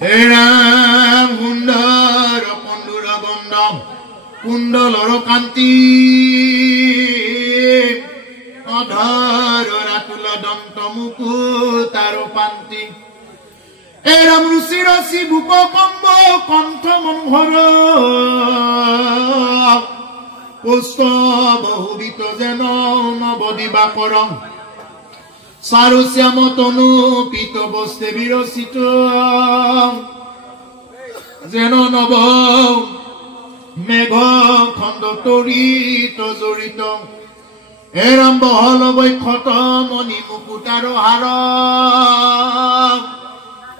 হেৰাম সুন্দৰ কন্দুৰ গন্ধম কুণ্ডলৰ কান্তি অধৰ ৰাতুল দন্ত মুকুতাৰ পান্তি এৰাম ৰুচি ৰচি বুক কম্ব কণ্ঠ মনোহৰ পুষ্ট বহুবিত যেন নবদিবা কৰম চাৰু শ্যাম তনু পিত বস্তে বিৰচিত যেন নব মেঘ খণ্ড তৰিত জড়িত এৰাম বহল বৈক্ষত মণি মুকুতাৰ হাৰ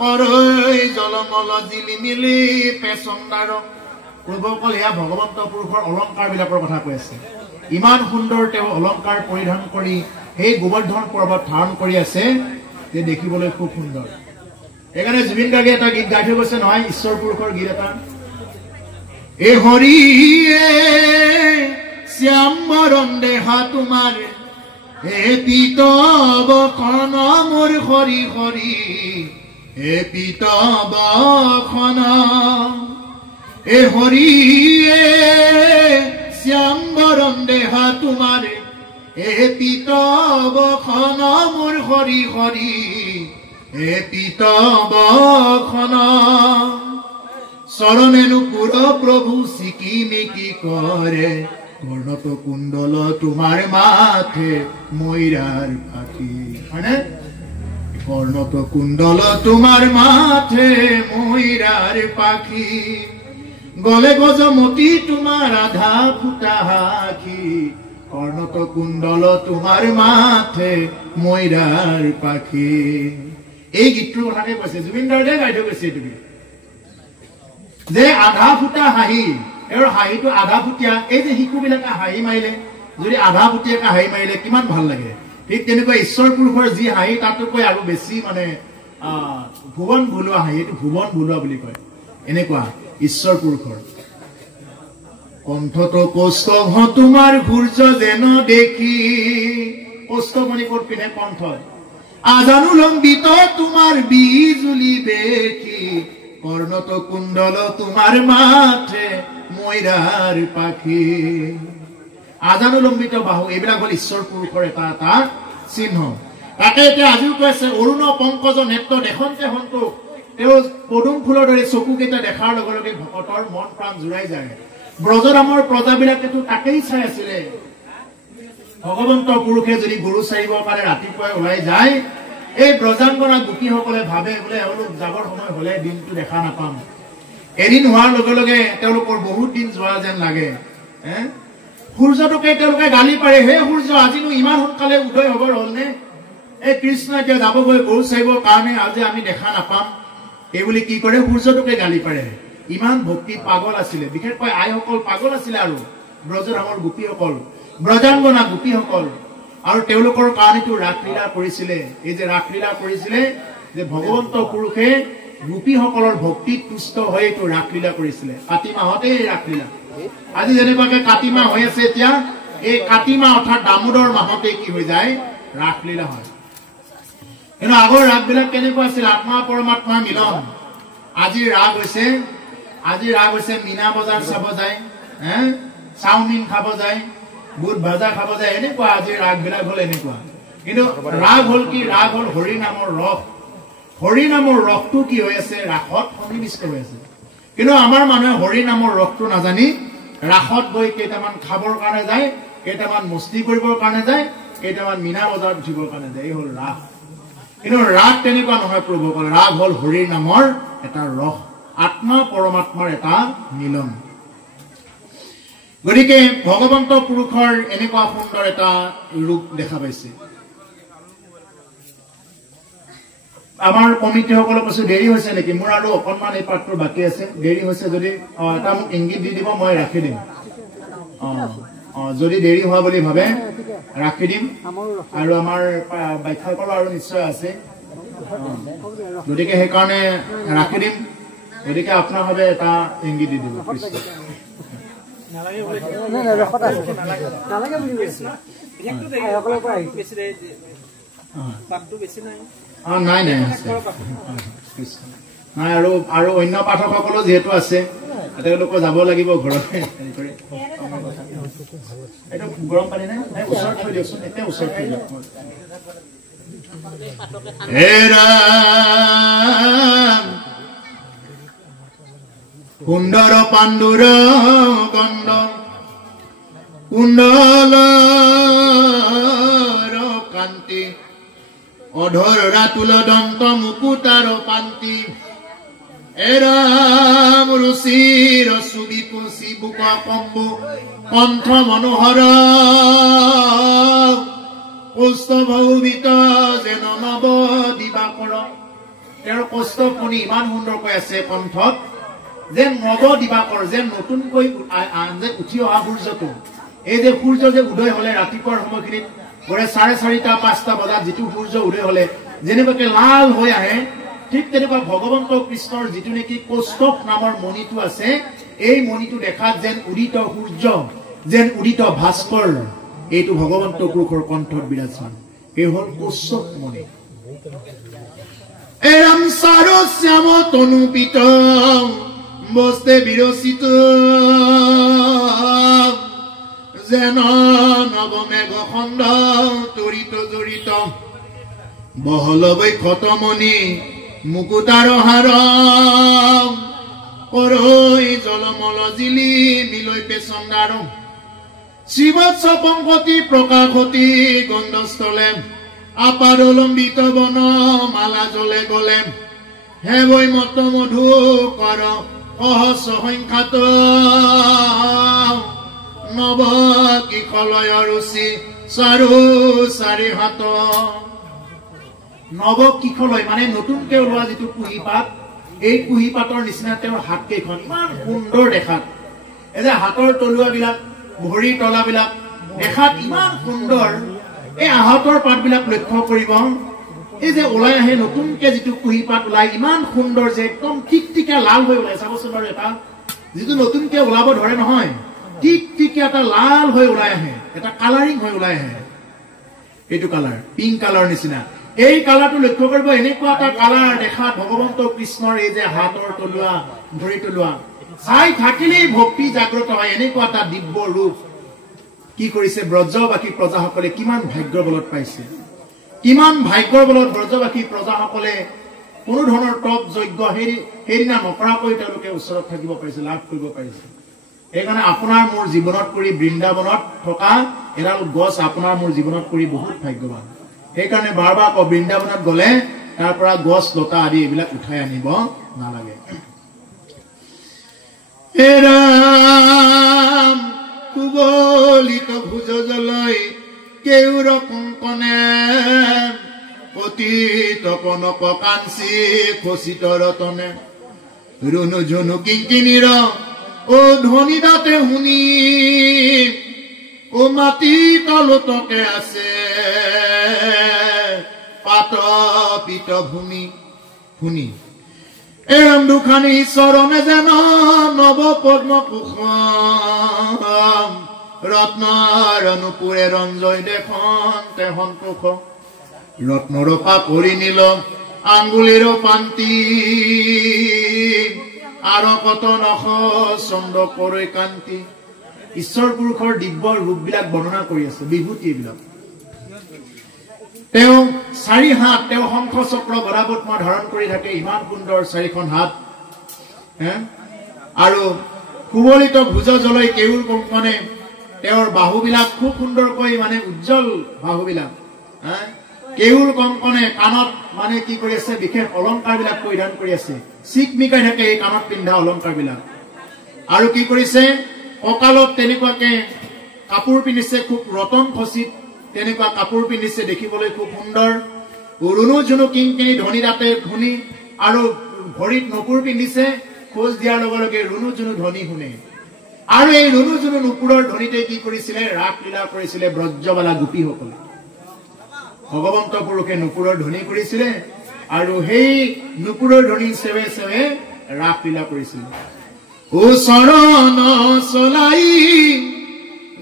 কৰৈ জলমল জিলিমিলি পেচন্দাৰ পূৰ্বকল এয়া ভগৱন্ত পুৰুষৰ অলংকাৰ বিলাকৰ কথা কৈ আছে ইমান সুন্দৰ তেওঁ অলংকাৰ পৰিধান কৰি সেই গোবৰ্ধন পৰ্বত ধাৰণ কৰি আছে যে দেখিবলৈ খুব সুন্দৰ এখানে জুবিন গাৰ্গে এটা গীত গাই থৈ গৈছে নহয় ঈশ্বৰ পুৰুষৰ গীত এটা এ হৰিয়ে শ্যাম বৰণ দেহা তোমাৰ হে পিতব খন মোৰ হৰি হৰি হে পিতব খন এ হৰিয়ে শ্যাম বৰণ দেহা তোমাৰ হে পিতব খন মোৰ হৰি হৰি হে পিতব খন চৰণেনো পুৰ প্ৰভু চিকিমিকি কৰে কৰ্ণত কুণ্ডল তোমাৰ মাথে ময়ৰাৰ পাখি হয়নে কৰ্ণত কুণ্ডল তোমাৰ মাথে ময়ৰাৰ পাখি গলে গজমতি তোমাৰ আধা ফুটা হাখি কৰ্ণত কুণ্ডল তোমাৰ মাথে ময়ৰাৰ পাখি এই গীতটোৰ কথাকে কৈছে জুবিন গাৰ্গে গাই থৈ গৈছে এইটো যে আধা ফুটা হাঁহি এৰ হাঁহিটো আধা ফুটীয়া এই যে শিশুবিলাকে হাঁহি মাৰিলে যদি আধা ফুটীয়াকে হাঁহি মাৰিলে কিমান ভাল লাগে ঠিক তেনেকুৱা ঈশ্বৰ পুৰুষৰ যি হাঁহি তাতকৈ আৰু বেছি মানে ভুৱন ভুলোৱা হাঁহি এইটো ভুৱন ভুলোৱা বুলি কয় এনেকুৱা ঈশ্বৰ পুৰুষৰ কণ্ঠত কৌস্তভ তোমাৰ সূৰ্য যেন দেখি কৌস্তভনি ক'ত পিনে কণ্ঠ আজানুলম্বিত তোমাৰ বিজুলি দেখি কৰ্ণত কুণ্ডল তোমাৰ মাথে ময়ৰাৰ পাখি আজানুলম্বিত বাহু এইবিলাক হল ঈশ্বৰ পুৰুষৰ এটা এটা চিহ্ন তাকে এতিয়া আজিও কৈছে অৰুণ পংকজ নেত্ৰ দেখন্তে সন্তোষ তেওঁ পদুম ফুলৰ দৰে চকুকেইটা দেখাৰ লগে লগে ভকতৰ মন প্ৰাণ জুৰাই যায় ব্ৰজৰামৰ প্ৰজাবিলাকেতো তাকেই চাই আছিলে ভগৱন্ত পুৰুষে যদি গৰু চাৰিবৰ কাৰণে ৰাতিপুৱাই ওলাই যায় এই ব্ৰজাংগনা গোপীসকলে ভাবে বোলে এওঁলোক যাবৰ সময় হলে দিনটো দেখা নাপাম এদিন হোৱাৰ লগে লগে তেওঁলোকৰ বহুত দিন যোৱা যেন লাগে সূৰ্যটোকে তেওঁলোকে গালি পাৰে হে সূৰ্য আজিনো ইমান সোনকালে উদয় হবৰ হলনে এই কৃষ্ণ এতিয়া যাবগৈ গৰু চাৰিবৰ কাৰণে আজি আমি দেখা নাপাম এইবুলি কি কৰে সূৰ্যটোকে গালি পাৰে ইমান ভক্তি পাগল আছিলে বিশেষকৈ আইসকল পাগল আছিলে আৰু ব্ৰজৰামৰ গোপীসকল ব্ৰজাংগনা গোপীসকল আৰু তেওঁলোকৰ কাৰণেতো ৰাসলীলা কৰিছিলে এই যে ৰাসলীলা কৰিছিলে যে ভগৱন্ত পুৰুষে গোপীসকলৰ ভক্তিত তুষ্ট হৈতো ৰাসলীলা কৰিছিলে কাতি মাহতে ৰাসলীলা আজি যেনেকুৱাকে কাতি মাহ হৈ আছে এতিয়া এই কাতি মাহ অৰ্থাৎ দামোদৰ মাহতে কি হৈ যায় ৰাসলীলা হয় কিন্তু আগৰ ৰাগবিলাক কেনেকুৱা আছিল আত্মা পৰমাত্মা মিলন আজিৰ ৰাগ হৈছে মিনা বজাৰ চাব যায় চাওমিন খাব যায় বুট ভাজা খাব যায় এনেকুৱা আজিৰ ৰাগবিলাক হল এনেকুৱা কিন্তু ৰাগ হল কি ৰাগ হল হৰি নামৰ ৰস হৰি নামৰ ৰসটো কি হৈ আছে ৰাসত সন্নিবিষ্ট হৈ আছে কিন্তু আমাৰ মানুহে হৰি নামৰ ৰসটো নাজানি ৰাসত গৈ কেইটামান খাবৰ কাৰণে যায় কেইটামান মস্তি কৰিবৰ কাৰণে যায় কেইটামান মিনা বজাৰত উঠিবৰ কাৰণে যায় এই হল ৰাস কিন্তু ৰাগ তেনেকুৱা নহয় প্ৰভুসকল ৰাগ হল হৰি নামৰ এটা ৰস আত্মা পৰমাত্মাৰ এটা মিলন গতিকে ভগৱন্ত পুৰুষৰ এনেকুৱা সুন্দৰ এটা ৰূপ দেখা পাইছে আমাৰ কমিটিসকলক কৈছো দেৰি হৈছে নেকি মোৰ আৰু অকণমান এই পাঠটো বাকী আছে দেৰি হৈছে যদি এটা মোক ইংগিত দি দিব মই ৰাখি দিম যদি দেৰি হোৱা বুলি ভাবে ৰাখি দিম আৰু আমাৰ ব্যাখ্যাসকলৰ আৰু নিশ্চয় আছে গতিকে সেইকাৰণে ৰাখি দিম গতিকে আপোনাৰ ভাবে এটা ইংগিত দি দিব নাই নাই আৰু অন্য পাঠকসকলো যেহেতু আছে তেওঁলোকে যাব লাগিব ঘৰতে এটা গৰম পানী নাই ওচৰত থৈ দিয়কচোন এতিয়া ওচৰত থৈ দিয়ক সুন্দৰ পাণ্ডুৰ গন্ধ কুণ্ডলৰ কান্তি অধৰ ৰাতুল দন্ত মুকুতাৰ পান্তি এৰাম ৰুচিৰ ছবি কুচি বুকা কম্বু কণ্ঠ মনোহৰ কৌস্তভৌবিত যেন নৱ দিবাকৰ তেওঁৰ কৌস্তভ শুনি ইমান সুন্দৰকৈ আছে কণ্ঠত যেন নৱ দিবাকৰ যেন নতুনকৈ যে উঠি অহা সূৰ্যটো এই যে সূৰ্য যে উদয় হলে ৰাতিপুৱাৰ সময়খিনিত গড়ে 4:30 5টা বজাত যিটো সূৰ্য উদয় হলে যেনেকৈ লাল হৈ আহে ঠিক তেনেকুৱা ভগৱন্ত কৃষ্ণৰ যিটো নেকি কৌস্তভ নামৰ মণিটো আছে এই মণিটো দেখাত যেন উদিত সূৰ্য যেন উদিত ভাস্কৰ এইটো ভগৱন্ত পুৰুষৰ কণ্ঠত বিৰাজমান এই হল কৌস্তভ মণি এৰাম সাৰস্যাম তনুপিত বস্তে বিৰচিত যেন নৱমেঘ খণ্ড তৰিত জড়িত বহলবৈ ক্ষতমণি মুকুতাৰ হাৰ কৰৈ জলমল জিলি মিলৈ পেচন্দাৰ শিৱৎস পংকতি প্ৰকাশতি গন্ধস্থলে আপাৰলম্বিত বন মালা জলে গলে হে বৈ মত মধু কৰ সহস্ৰ সংখ্যাত নৱ কিশলয় ৰুচি চাৰু চাৰি হাত নৱ কিশলয় মানে নতুনকৈ ওলোৱা যিটো কুঁহি পাত এই কুঁহি পাতৰ নিচিনা তেওঁৰ হাত কেইখন ইমান সুন্দৰ দেখাত এই যে হাতৰ তলুৱাবিলাক ভৰিৰ তলাবিলাক দেখাত ইমান সুন্দৰ এই আহতৰ পাতবিলাক লক্ষ্য কৰিব এই যে ওলাই আহে নতুনকৈ যিটো কুঁহি পাত ওলাই ইমান সুন্দৰ যে একদম টিকটিকা লাল হৈ ওলাই চাবচোন বাৰু এটা যিটো নতুনকৈ ওলাব ধৰে নহয় টিকটিকা এটা লাল হৈ ওলাই আহে এটা কালাৰিং হৈ ওলাই আহে এইটো কালাৰ পিংক কালাৰ নিচিনা এই কালাৰটো লক্ষ্য কৰিব এনেকুৱা এটা কালাৰ দেখা ভগৱন্ত কৃষ্ণৰ এই যে হাতৰ তলুৱা ভৰি তলুৱা চাই থাকিলেই ভক্তি জাগ্ৰত হয় এনেকুৱা এটা দিব্য ৰূপ কি কৰিছে ব্ৰজবাসী প্ৰজাসকলে কিমান ভাগ্যৰ বলত পাইছে কিমান ভাগ্যৰ বলত ব্ৰজবাসী প্ৰজাসকলে কোনো ধৰণৰ তপ যজ্ঞ হেৰিনা নকৰাকৈ তেওঁলোকে ওচৰত থাকিব পাৰিছে লাভ কৰিব পাৰিছে এইকাৰণে আপোনাৰ মোৰ জীৱনত কৰি বৃন্দাবনত থকা এডাল গছ আপোনাৰ মোৰ জীৱনত কৰি বহুত ভাগ্যৱান সেইকাৰণে বাৰ বাৰ বৃন্দাবনত গলে তাৰ পৰা গছ লতা আদি এইবিলাক উঠাই আনিব নালাগে এৰাম কুবলিত ভুজ জলৈ কেউৰ কংকনে অতীত কনক কাঞ্চি খচিত ৰতনে ৰুণু ঝুনু কিংকিনীৰ ও ধ্বনি দাঁতে শুনি ও মাটি তলতকে আছে পাত পিত ভূমি শুনি এৰম দুখানি চৰণে যেন নৱ পদ্ম কুসুম ৰত্নৰ নুপুৰে ৰঞ্জয় দেখন তে সন্তোষ ৰত্নৰ পাপৰি নীল আঙ্গুলিৰ পান্তি আৰু কত নখ চন্দ্ৰ কৰৈ কান্তি ঈশ্বৰ পুৰুষৰ দিব্য ৰূপবিলাক বৰ্ণনা কৰি আছে বিভূতি এইবিলাক তেওঁ চাৰি হাত তেওঁ শংখ চক্ৰ গদাপদ্ম ধাৰণ কৰি থাকে ইমান সুন্দৰ চাৰিখন হাত আৰু কুবলিত ভুজ জলৈ কেউৰ কংকনে তেওঁৰ বাহুবিলাক খুব সুন্দৰকৈ মানে উজ্জ্বল বাহুবিলাক কেউৰ কংকনে কাণত মানে কি কৰি আছে বিশেষ অলংকাৰবিলাক পৰিধান কৰি আছে চিকমিকাই থাকে এই কাণত পিন্ধা অলংকাৰবিলাক আৰু কি কৰিছে কঁকালত তেনেকুৱাকে কাপোৰ পিন্ধিছে খুব ৰতন খচিত তেনেকুৱা কাপোৰ পিন্ধিছে দেখিবলৈ খুব সুন্দৰ ৰুণু ঝুনু কিংকিনী ধ্বনি দাঁতে শুনি আৰু ভৰিত নপুৰ পিন্ধিছে খোজ দিয়াৰ লগে লগে ৰুণু ঝুনু ধ্বনি শুনে আৰু এই ৰুণু ঝুনু নুপুৰৰ ধ্বনিতে কি কৰিছিলে ৰাস লীলা কৰিছিলে ব্ৰজবালা গোপীসকলে ভগৱন্ত পুৰুষে নুপুৰৰ ধ্বনি কৰিছিলে আৰু সেই নুপুৰৰ ধ্বনি সেৱে সেৱে ৰাস লীলা কৰিছিলে ও চৰণ চলাই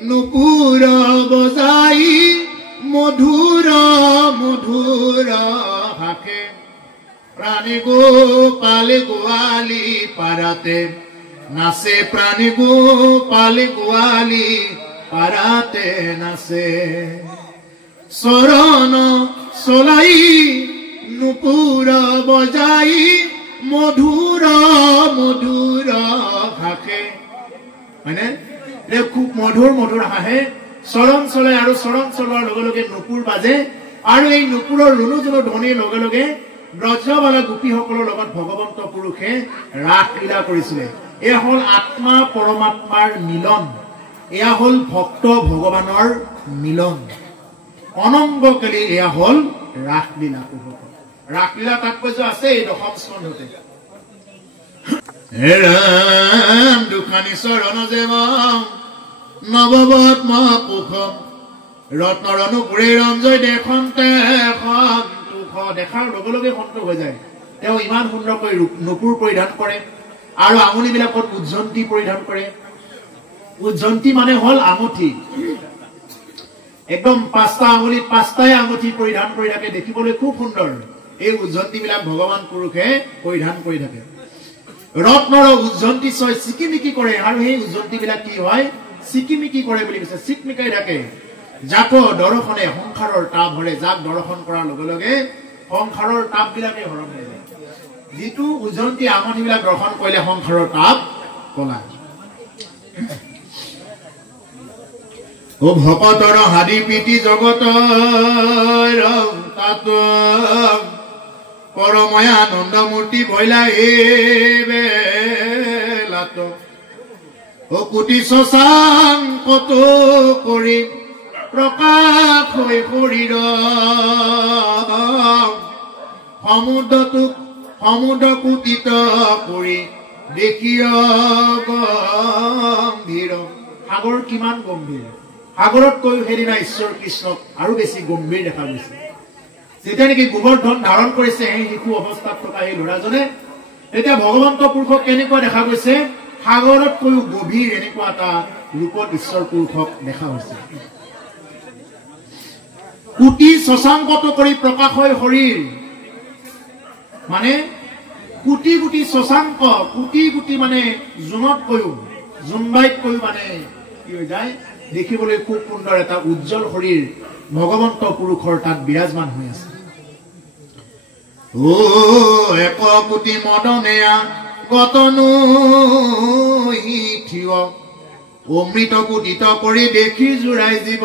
নুপুৰ বজাই মধুৰ মধুৰ হাকে প্রাণী গোপালে গোয়ালি পারাতে নাচে, প্রাণী গোপালে গোয়ালি পারাতে নাচে। চরণ চলাই নুপুর বজাই মধুর মধুর ঘাসে, হয়নে? খুব মধুৰ মধুৰ হাঁহে চৰণ চলাই আৰু চৰণ চলোৱাৰ লগে লগে নুপুৰ বাজে আৰু এই নুপুৰৰ ৰুণু জুনু ধ্বনিৰ লগে লগে ব্ৰজবালা গোপীসকলৰ লগত ভগৱন্ত পুৰুষে ৰাস লীলা কৰিছিলে। এয়া হল আত্মা পৰমাত্মাৰ মিলন, এয়া হল ভক্ত ভগৱানৰ মিলন। অনংগকালি এয়া হল ৰাসলীলা। ৰাসলীলা তাৎপৰ্য আছে এই দশম স্কন্ধতে। ৰাম দুখানি চৰণ যেম নৱবত মহাপুষম ৰত্নৰ অনুপুৰে ৰঞ্জয় দেখন্তে সন্তোষ। দেখাৰ লগে লগে সন্তোষ হৈ যায়। তেওঁ ইমান সুন্দৰকৈ নুপুৰ পৰিধান কৰে আৰু আঙুলিবিলাকত উজ্জন্তি পৰিধান কৰে। উজ্জন্তি মানে হল আঙুঠি, একদম 5টা আঙুলিত 5টাই আঙুঠি পৰিধান কৰি থাকে, দেখিবলৈ খুব সুন্দৰ। এই উজ্জন্তি বিলাক ভগৱান পুৰুষে পৰিধান কৰি থাকে। ৰত্নৰ উজ্জন্তি ছয় চিকিমিকি কৰে আৰু সেই উজ্জন্তি বিলাক কি হয়? চিকিমিকি কৰে বুলি কৈছে, চিকমিকাই থাকে। যাক দৰ্শনে সংসাৰৰ তাপ হৰে, যাক দৰ্শন কৰাৰ লগে লগে সংসাৰৰ তাপ বিলাকে হৰণ হৈ যায়। যিটো উজ্জন্তি আঙুঠি বিলাক দৰ্শন কৰিলে সংসাৰৰ তাপ পলায়। ও ভকতৰ হাদি প্ৰীতি জগতৰ তাত পৰময় আনন্দ মূৰ্তি বইলা বেলাত। ও কোটি শশাংকত কৰি প্ৰকাশ হৈ শৰীৰ সমুদ্ৰ কুটিত কৰি দেখিয় গম্ভীৰ। সাগৰ কিমান গম্ভীৰ, সাগৰতকৈ সেইদিনা ঈশ্বৰ কৃষ্ণক আৰু বেছি গম্ভীৰ দেখা গৈছে। যেতিয়া নেকি গোবৰ্ধন ধাৰণ কৰিছে সেই শিশু অৱস্থাত থকা এই ল'ৰাজনে, তেতিয়া ভগৱন্ত পুৰুষক কেনেকুৱা দেখা গৈছে? সাগৰতকৈও গভীৰ এনেকুৱা এটা ৰূপত ঈশ্বৰ পুৰুষক দেখা হৈছে। কোটি শশাংকত কৰি প্ৰকাশ হয় শৰীৰ, মানে কোটি কোটি শশাংক, কোটি কোটি মানে জোনতকৈও, জোনবাইতকৈও মানে কি হৈ যায়, দেখিবলৈ খুব সুন্দৰ এটা উজ্জ্বল শৰীৰ ভগৱন্ত পুৰুষৰ তাত বিৰাজমান হৈ আছে। ও এক কোটি মদনেয়া গতনো থিয়, অমৃত কুটিত কৰি দেখি জোৰাই জীৱ।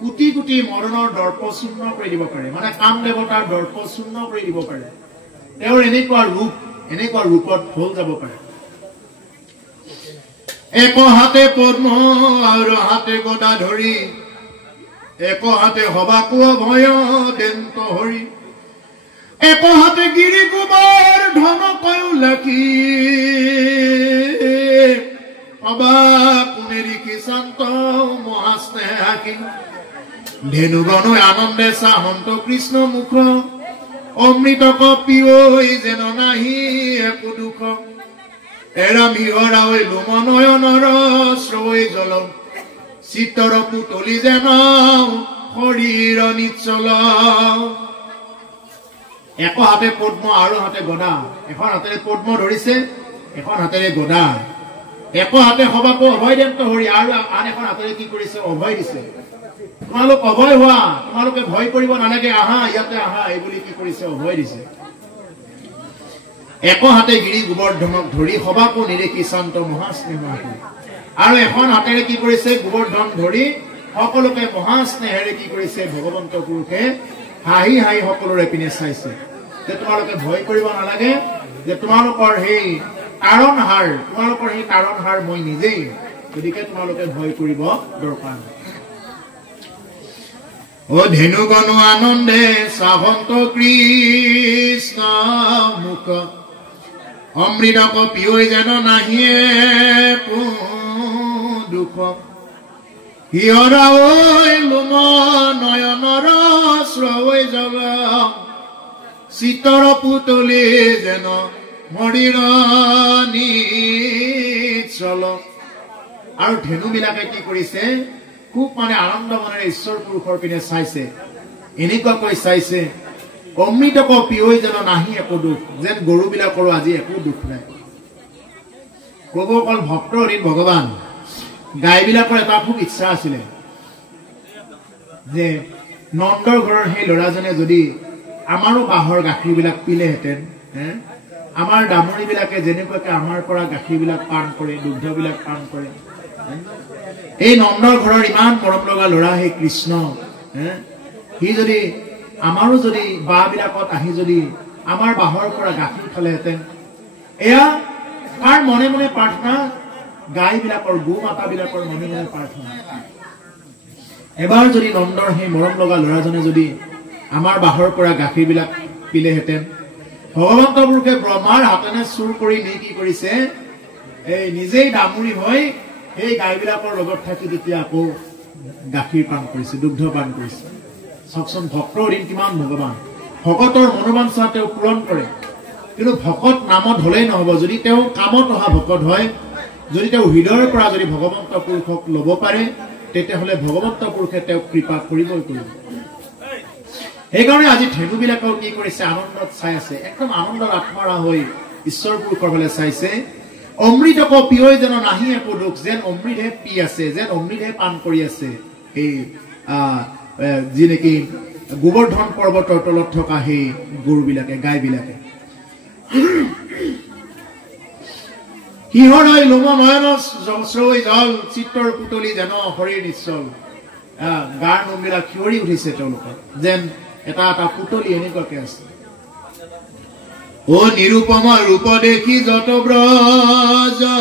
কোটি কোটি মৰণৰ দৰ্প শূন্য কৰি দিব পাৰে, মানে কাম দেৱতাৰ দৰ্প শূন্য কৰি দিব পাৰে। তেওঁৰ এনেকুৱা ৰূপ, এনেকুৱা ৰূপত হৈ যাব পাৰে। এক হাতে পদ্ম আৰু হাতে গদা ধৰি, এক হাতে সবাকু ভয় দেন্ত হৰি, এক হাতে গিৰি গোবৰ ধন কয়ো লাখি, অবাকুনেৰি শান্ত মহাস্নেহ আঁকি। ধেনুগণ আনন্দে চাহন্ত কৃষ্ণ মুখ, অমৃত কপিঐ যেন নাহি একো দুখ। এৰামি হৰাই লোমনয়নৰ শ্ৰৈ জল, চিত্তৰ পুতলি যেন শৰীৰ নিচ্ছল। এক হাতে পদ্ম আৰু হাতে গদা, এখন হাতেৰে পদ্ম ধৰিছে, এখন হাতেৰে গদা। এক হাতে সবাকো অভয় দেন্ত হৰি, আৰু আন এখন হাতেৰে কি কৰিছে? অভয় দিছে। তোমালোক অভয় হোৱা, তোমালোকে ভয় কৰিব নালাগে, আহা ইয়াতে আহা, এই বুলি কি কৰিছে? অভয় দিছে। এক হাতে গিৰি গোবৰ্ধনক ধৰি সবাকো নিৰেখি শান্ত মহাস্নেহ আঁকি, আৰু এখন হাতেৰে কি কৰিছে? গোবৰ্ধন ধৰি সকলোকে মহাস্নেহেৰে কি কৰিছে? ভগৱন্ত পুৰুষে হাঁহি হাঁহি সকলোৰে পিনে চাইছে যে তোমালোকে ভয় কৰিব নালাগে, যে তোমালোকৰ সেই কাৰণহাৰ মই নিজেই, গতিকে তোমালোকে ভয় কৰিব দৰকাৰ নাই। ও ধেনুগণ আনন্দে চাহন্ত কৃষ্ণ মুখ, অমৃত কপিঐ যেন নাহিয়ে দুখ। হিয়ৰা ঐ লোম নয়নৰ শ্ৰৈ জল, চিত্তৰ পুতলি যেন শৰীৰ নিচ্ছল। আৰু ধেনু বিলাকে কি কৰিছে? খুব মানে আনন্দ মনেৰে ঈশ্বৰ পুৰুষৰ পিনে চাইছে। এনেকুৱাকৈ চাইছে, অমৃতক পিয়ৈ যেন নাহি একো দুখ, যেন গৰুবিলাকৰো আজি একো দুখ নাই। প্ৰভু অকল ভক্তৰ হৰিত ভগৱান। গাইবিলাকৰ এটা খুব ইচ্ছা আছিলে যে নন্দৰ ঘৰৰ সেই ল'ৰাজনে যদি আমাৰো বাঁহৰ গাখীৰবিলাক পিলেহেঁতেন, আমাৰ দামৰিবিলাকে যেনেকুৱাকে আমাৰ পৰা গাখীৰবিলাক পান কৰে, দুগ্ধবিলাক পান কৰে, এই নন্দৰ ঘৰৰ ইমান মৰম লগা ল'ৰা সেই কৃষ্ণ, সি যদি আমাৰো যদি বাঁহবিলাকত আহি যদি আমাৰ বাঁহৰ পৰা গাখীৰ খালেহেঁতেন। এয়া তাৰ মনে মনে প্ৰাৰ্থনা, গাইবিলাকৰ গো মাতাবিলাকৰ মনে মনে প্ৰাৰ্থনা। এবাৰ যদি নন্দৰ সেই মৰম লগা ল'ৰাজনে যদি আমাৰ বাঁহৰ পৰা গাখীৰবিলাক পিলেহেঁতেন। ভগৱন্ত পুৰুষে ব্ৰহ্মাৰ হাতেৰে চুৰ কৰি নি কি কৰিছে, এই নিজেই দামুৰি হৈ সেই গাইবিলাকৰ লগত থাকি তেতিয়া আকৌ গাখীৰ পান কৰিছে, দুগ্ধ পান কৰিছে। চাওকচোন ভক্তৰ দিন কিমান ভগৱান। ভকতৰ মনোবাঞ্ছা তেওঁ পূৰণ কৰে, কিন্তু ভকত নামত হলেই নহব, যদি তেওঁ কামত অহা ভকত হয়, যদি তেওঁ হৃদয়ৰ পৰা যদি ভগৱন্ত পুৰুষক লব পাৰে, তেতিয়াহ'লে ভগৱন্ত পুৰুষে তেওঁক কৃপা কৰিবই কৰিব। সেইকাৰণে আজি ধেনুবিলাকেও কি কৰিছে, আনন্দত চাই আছে, একদম আনন্দৰ আত্মৰা হৈ ঈশ্বৰ পুৰুষৰ ফালে চাইছে। অমৃতক পিয়ৈ যেন নাহি একো দুখ, যেন অমৃতহে পি আছে, যেন অমৃতহে পান কৰি আছে এই যি নেকি গোবৰ্ধন পৰ্বতৰ তলত থকা সেই গৰুবিলাকে, গাইবিলাকে। সিহৰাই লোম নয়ন শ্ৰৈ জল, চিত্ৰৰ পুতলি যেন হৰিৰ নিশ্চল। গাৰ নোমবিলাক সিঁয়ৰি উঠিছে তেওঁলোকৰ, যেন এটা এটা পুতলি এনেকুৱাকে আছে। ও নিৰুপমা ৰূপ দেখি যত ব্ৰজবাসী,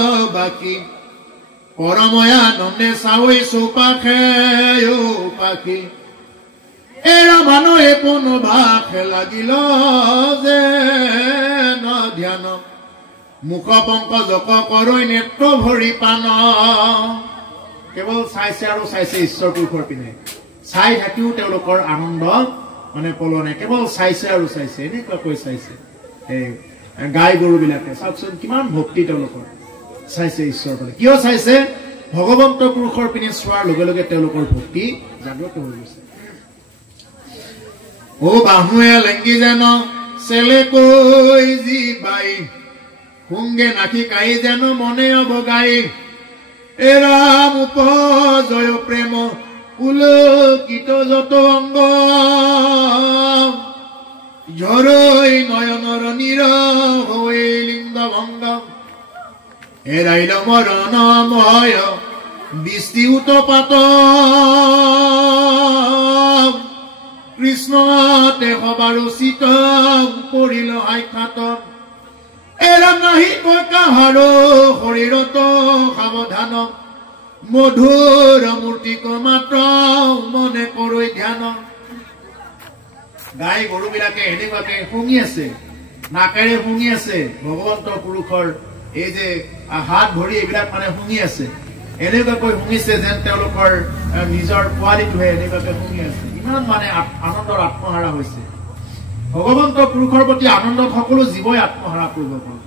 পৰময়া নন্দে চাৱৈ চৌপাশে পাখি। এৰা মানুহে কোনো ভাষে লাগিল যে ধ্যান, মুখ পংকজক কৰৈ নেত্ৰ ভৰি পান। কেৱল চাইছে আৰু চাইছে ঈশ্বৰ পুৰুষৰ পিনে, চাই থাকিও তেওঁলোকৰ আনন্দ মানে পলনে, কেৱল চাইছে আৰু চাইছে, এনেকুৱাকৈ চাইছে এই গাই গৰুবিলাকে। চাওকচোন কিমান ভক্তি তেওঁলোকৰ, চাইছে ঈশ্বৰৰ ফালে। কিয় চাইছে? ভগৱন্ত পুৰুষৰ পিনে চোৱাৰ লগে লগে তেওঁলোকৰ ভক্তি জাগ্ৰত হৈ গৈছে। ও বাহুৱে লেংগি যেন চেলেকৈ যি বাই, সুংগে নাকি কাই যেন মনে অবগাই। এৰাম উপজয় প্ৰেম পুলকিত যত অংগ, ঝৰৈ নয়নৰ নীৰ হৈ লিংগ ভংগ। এৰাইল মৰণ ময় বৃষ্টি উৎপাত, কৃষ্ণতে সবাৰোচিত পৰিল সাক্ষাৎ। এৰা নাহি কৈ কাহাৰো শৰীৰত সাৱধান, মধুৰ মূৰ্তিক মাত্ৰ মনে কৰৈ ধ্যান। গাই গৰুবিলাকে এনেকুৱাকে শুঙি আছে, নাকেৰে শুঙি আছে ভগৱন্ত পুৰুষৰ এই যে হাত ভৰি এইবিলাক মানে শুঙি আছে, এনেকুৱাকৈ শুঙিছে যেন তেওঁলোকৰ নিজৰ পোৱালিটোহে এনেকুৱাকে শুঙি আছে। ইমান মানে আনন্দৰ আত্মহাৰা হৈছে। ভগৱন্ত পুৰুষৰ প্ৰতি আনন্দত সকলো জীৱই আত্মহাৰা কৰিব পাৰে।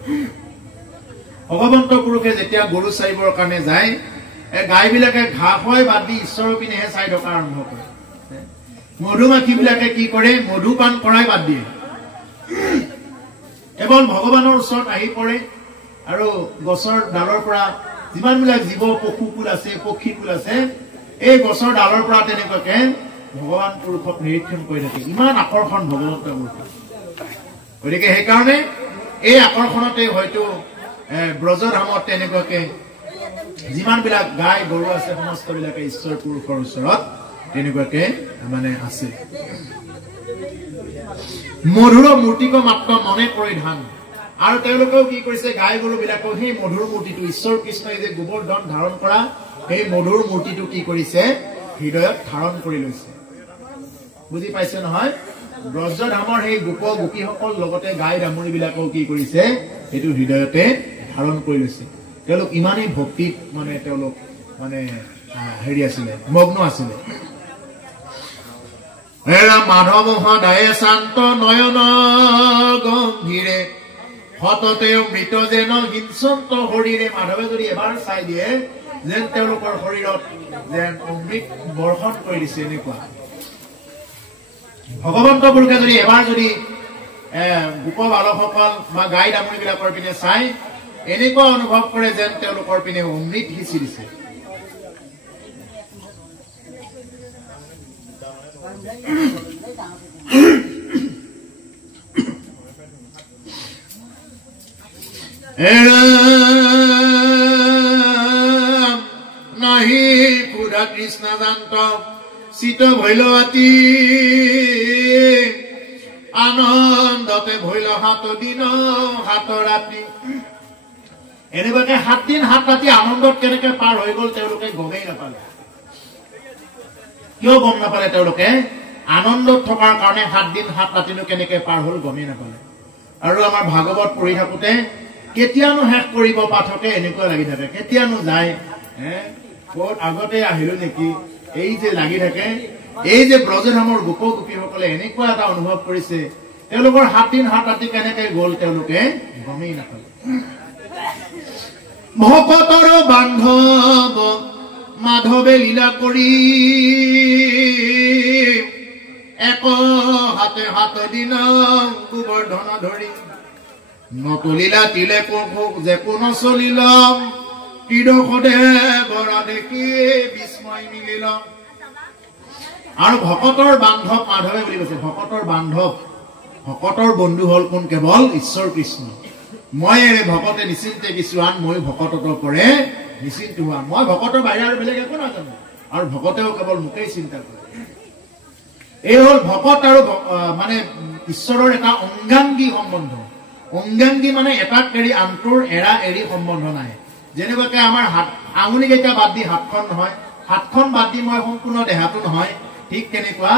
ভগৱন্ত পুৰুষে যেতিয়া গৰু চাৰিবৰ কাৰণে যায়, গাইবিলাকে ঘাঁহ খুৱাই বাদ দি ঈশ্বৰৰ পিনেহে চাই থকা আৰম্ভ কৰে। মধুমাখি বিলাকে কি কৰে, মধু পান কৰাই বাদ দিয়ে, কেৱল ভগৱানৰ ওচৰত আহি পৰে আৰু গছৰ ডালৰ পৰা যিমানবিলাক জীৱ পশুকুল আছে, পক্ষীকুল আছে, এই গছৰ ডালৰ পৰা তেনেকুৱাকে ভগৱান পুৰুষক নিৰীক্ষণ কৰি থাকে। ইমান আকৰ্ষণ ভগৱন্ত পুৰুষ। গতিকে সেইকাৰণে এই আকৰ্ষণতে হয়তো ব্ৰজধামত তেনেকুৱাকে যিমানবিলাক গাই গৰু আছে সমস্ত বিলাকে ঈশ্বৰ পুৰুষৰ ওচৰত তেনেকুৱাকে মানে আছে। মধুৰ মূৰ্তিক মাত্ৰ মনে কৰি ধান। আৰু তেওঁলোকেও কি কৰিছে, গাই গৰু বিলাকেও সেই মধুৰ মূৰ্তিটো, ঈশ্বৰ কৃষ্ণই যে গোবৰ্ধন ধাৰণ কৰা সেই মধুৰ মূৰ্তিটো কি কৰিছে, হৃদয়ত ধাৰণ কৰি লৈছে। বুজি পাইছে নহয়? ব্ৰজধামৰ সেই গোপ গোপীসকল লগতে গাই দামুৰি বিলাকেও কি কৰিছে, সেইটো হৃদয়তে ধাৰণ কৰি লৈছে। তেওঁলোক ইমানেই ভক্তিত মানে তেওঁলোক মানে হেৰি আছিলে, মগ্ন আছিলে। এৰা মাধৱ সদায় শান্ত নয়ন গম্ভীৰে, সততে মৃত যেন হিংসন্ত শৰীৰে। মাধৱে যদি এবাৰ চাই দিয়ে যেন তেওঁলোকৰ শৰীৰত যেন অমৃত বৰ্ষণ কৰি দিছে এনেকুৱা। ভগৱন্ত পুৰুষে যদি এবাৰ যদি গোপ বালকসকল বা গাই দামুৰিবিলাকৰ পিনে চাই এনেকুৱা অনুভৱ কৰে যেন তেওঁলোকৰ পিনে অমৃত সিঁচি দিছে। নাহি ক্ষুধা কৃষ্ণ জান্ত চিত ভৈলৱাতী আনন্দতে ভৈল হাত দিন হাত ৰাতি। এনেকুৱাকে 7 দিন 7 ৰাতি আনন্দত কেনেকে পাৰ হৈ গ'ল তেওঁলোকে গমেই নাপালে। কিয় গম নাপালে? তেওঁলোকে আনন্দত থকাৰ কাৰণে 7 দিন 7 ৰাতিনো কেনেকে পাৰ হ'ল গমেই নাপালে। আৰু আমাৰ ভাগৱত পঢ়ি থাকোতে কেতিয়ানো শেষ কৰিব পাঠকে এনেকুৱা লাগি থাকে, কেতিয়ানো যায়, ক'ত আগতে আহিলো নেকি, এই যে লাগি থাকে। এই যে ব্ৰজধামৰ গোপ গোপীসকলে এনেকুৱা এটা অনুভৱ কৰিছে, তেওঁলোকৰ 7 দিন 7 ৰাতি কেনেকে গ'ল তেওঁলোকে গমেই নাপালে। ভকতৰ বান্ধৱ মাধৱে লীলা কৰি এক হাতে হাত দিন গোবৰ্ধন ধৰি নতলিলা তিলে যে কোন চলিল তীৰসদে বৰা দেখি বিস্ময় মিলিল। আৰু ভকতৰ বান্ধৱ মাধৱে বুলি কৈছে। ভকতৰ বান্ধৱ, ভকতৰ বন্ধু হল কোন? কেৱল ঈশ্বৰ কৃষ্ণ। মই এৰে ভকতে নিশ্চিন্তে কিছুৱান, মই ভকতত কৰে নিশ্চিন্ত হোৱা। মই ভকতৰ বাহিৰে আৰু বেলেগ একো নাজানো, আৰু ভকতেও কেৱল মোকেই চিন্তা কৰে। এই হল ভকত আৰু মানে ঈশ্বৰৰ এটা অংগাংগী সম্বন্ধ। অংগাংগী মানে এটাক এৰি আনটোৰ এৰা এৰি সম্বন্ধ নাই। যেনেকুৱাকে আমাৰ আঙুলিকেইটা বাদ দি হাতখন নহয়, হাতখন বাদ দি মই সম্পূৰ্ণ দেহাটো নহয়, ঠিক তেনেকুৱা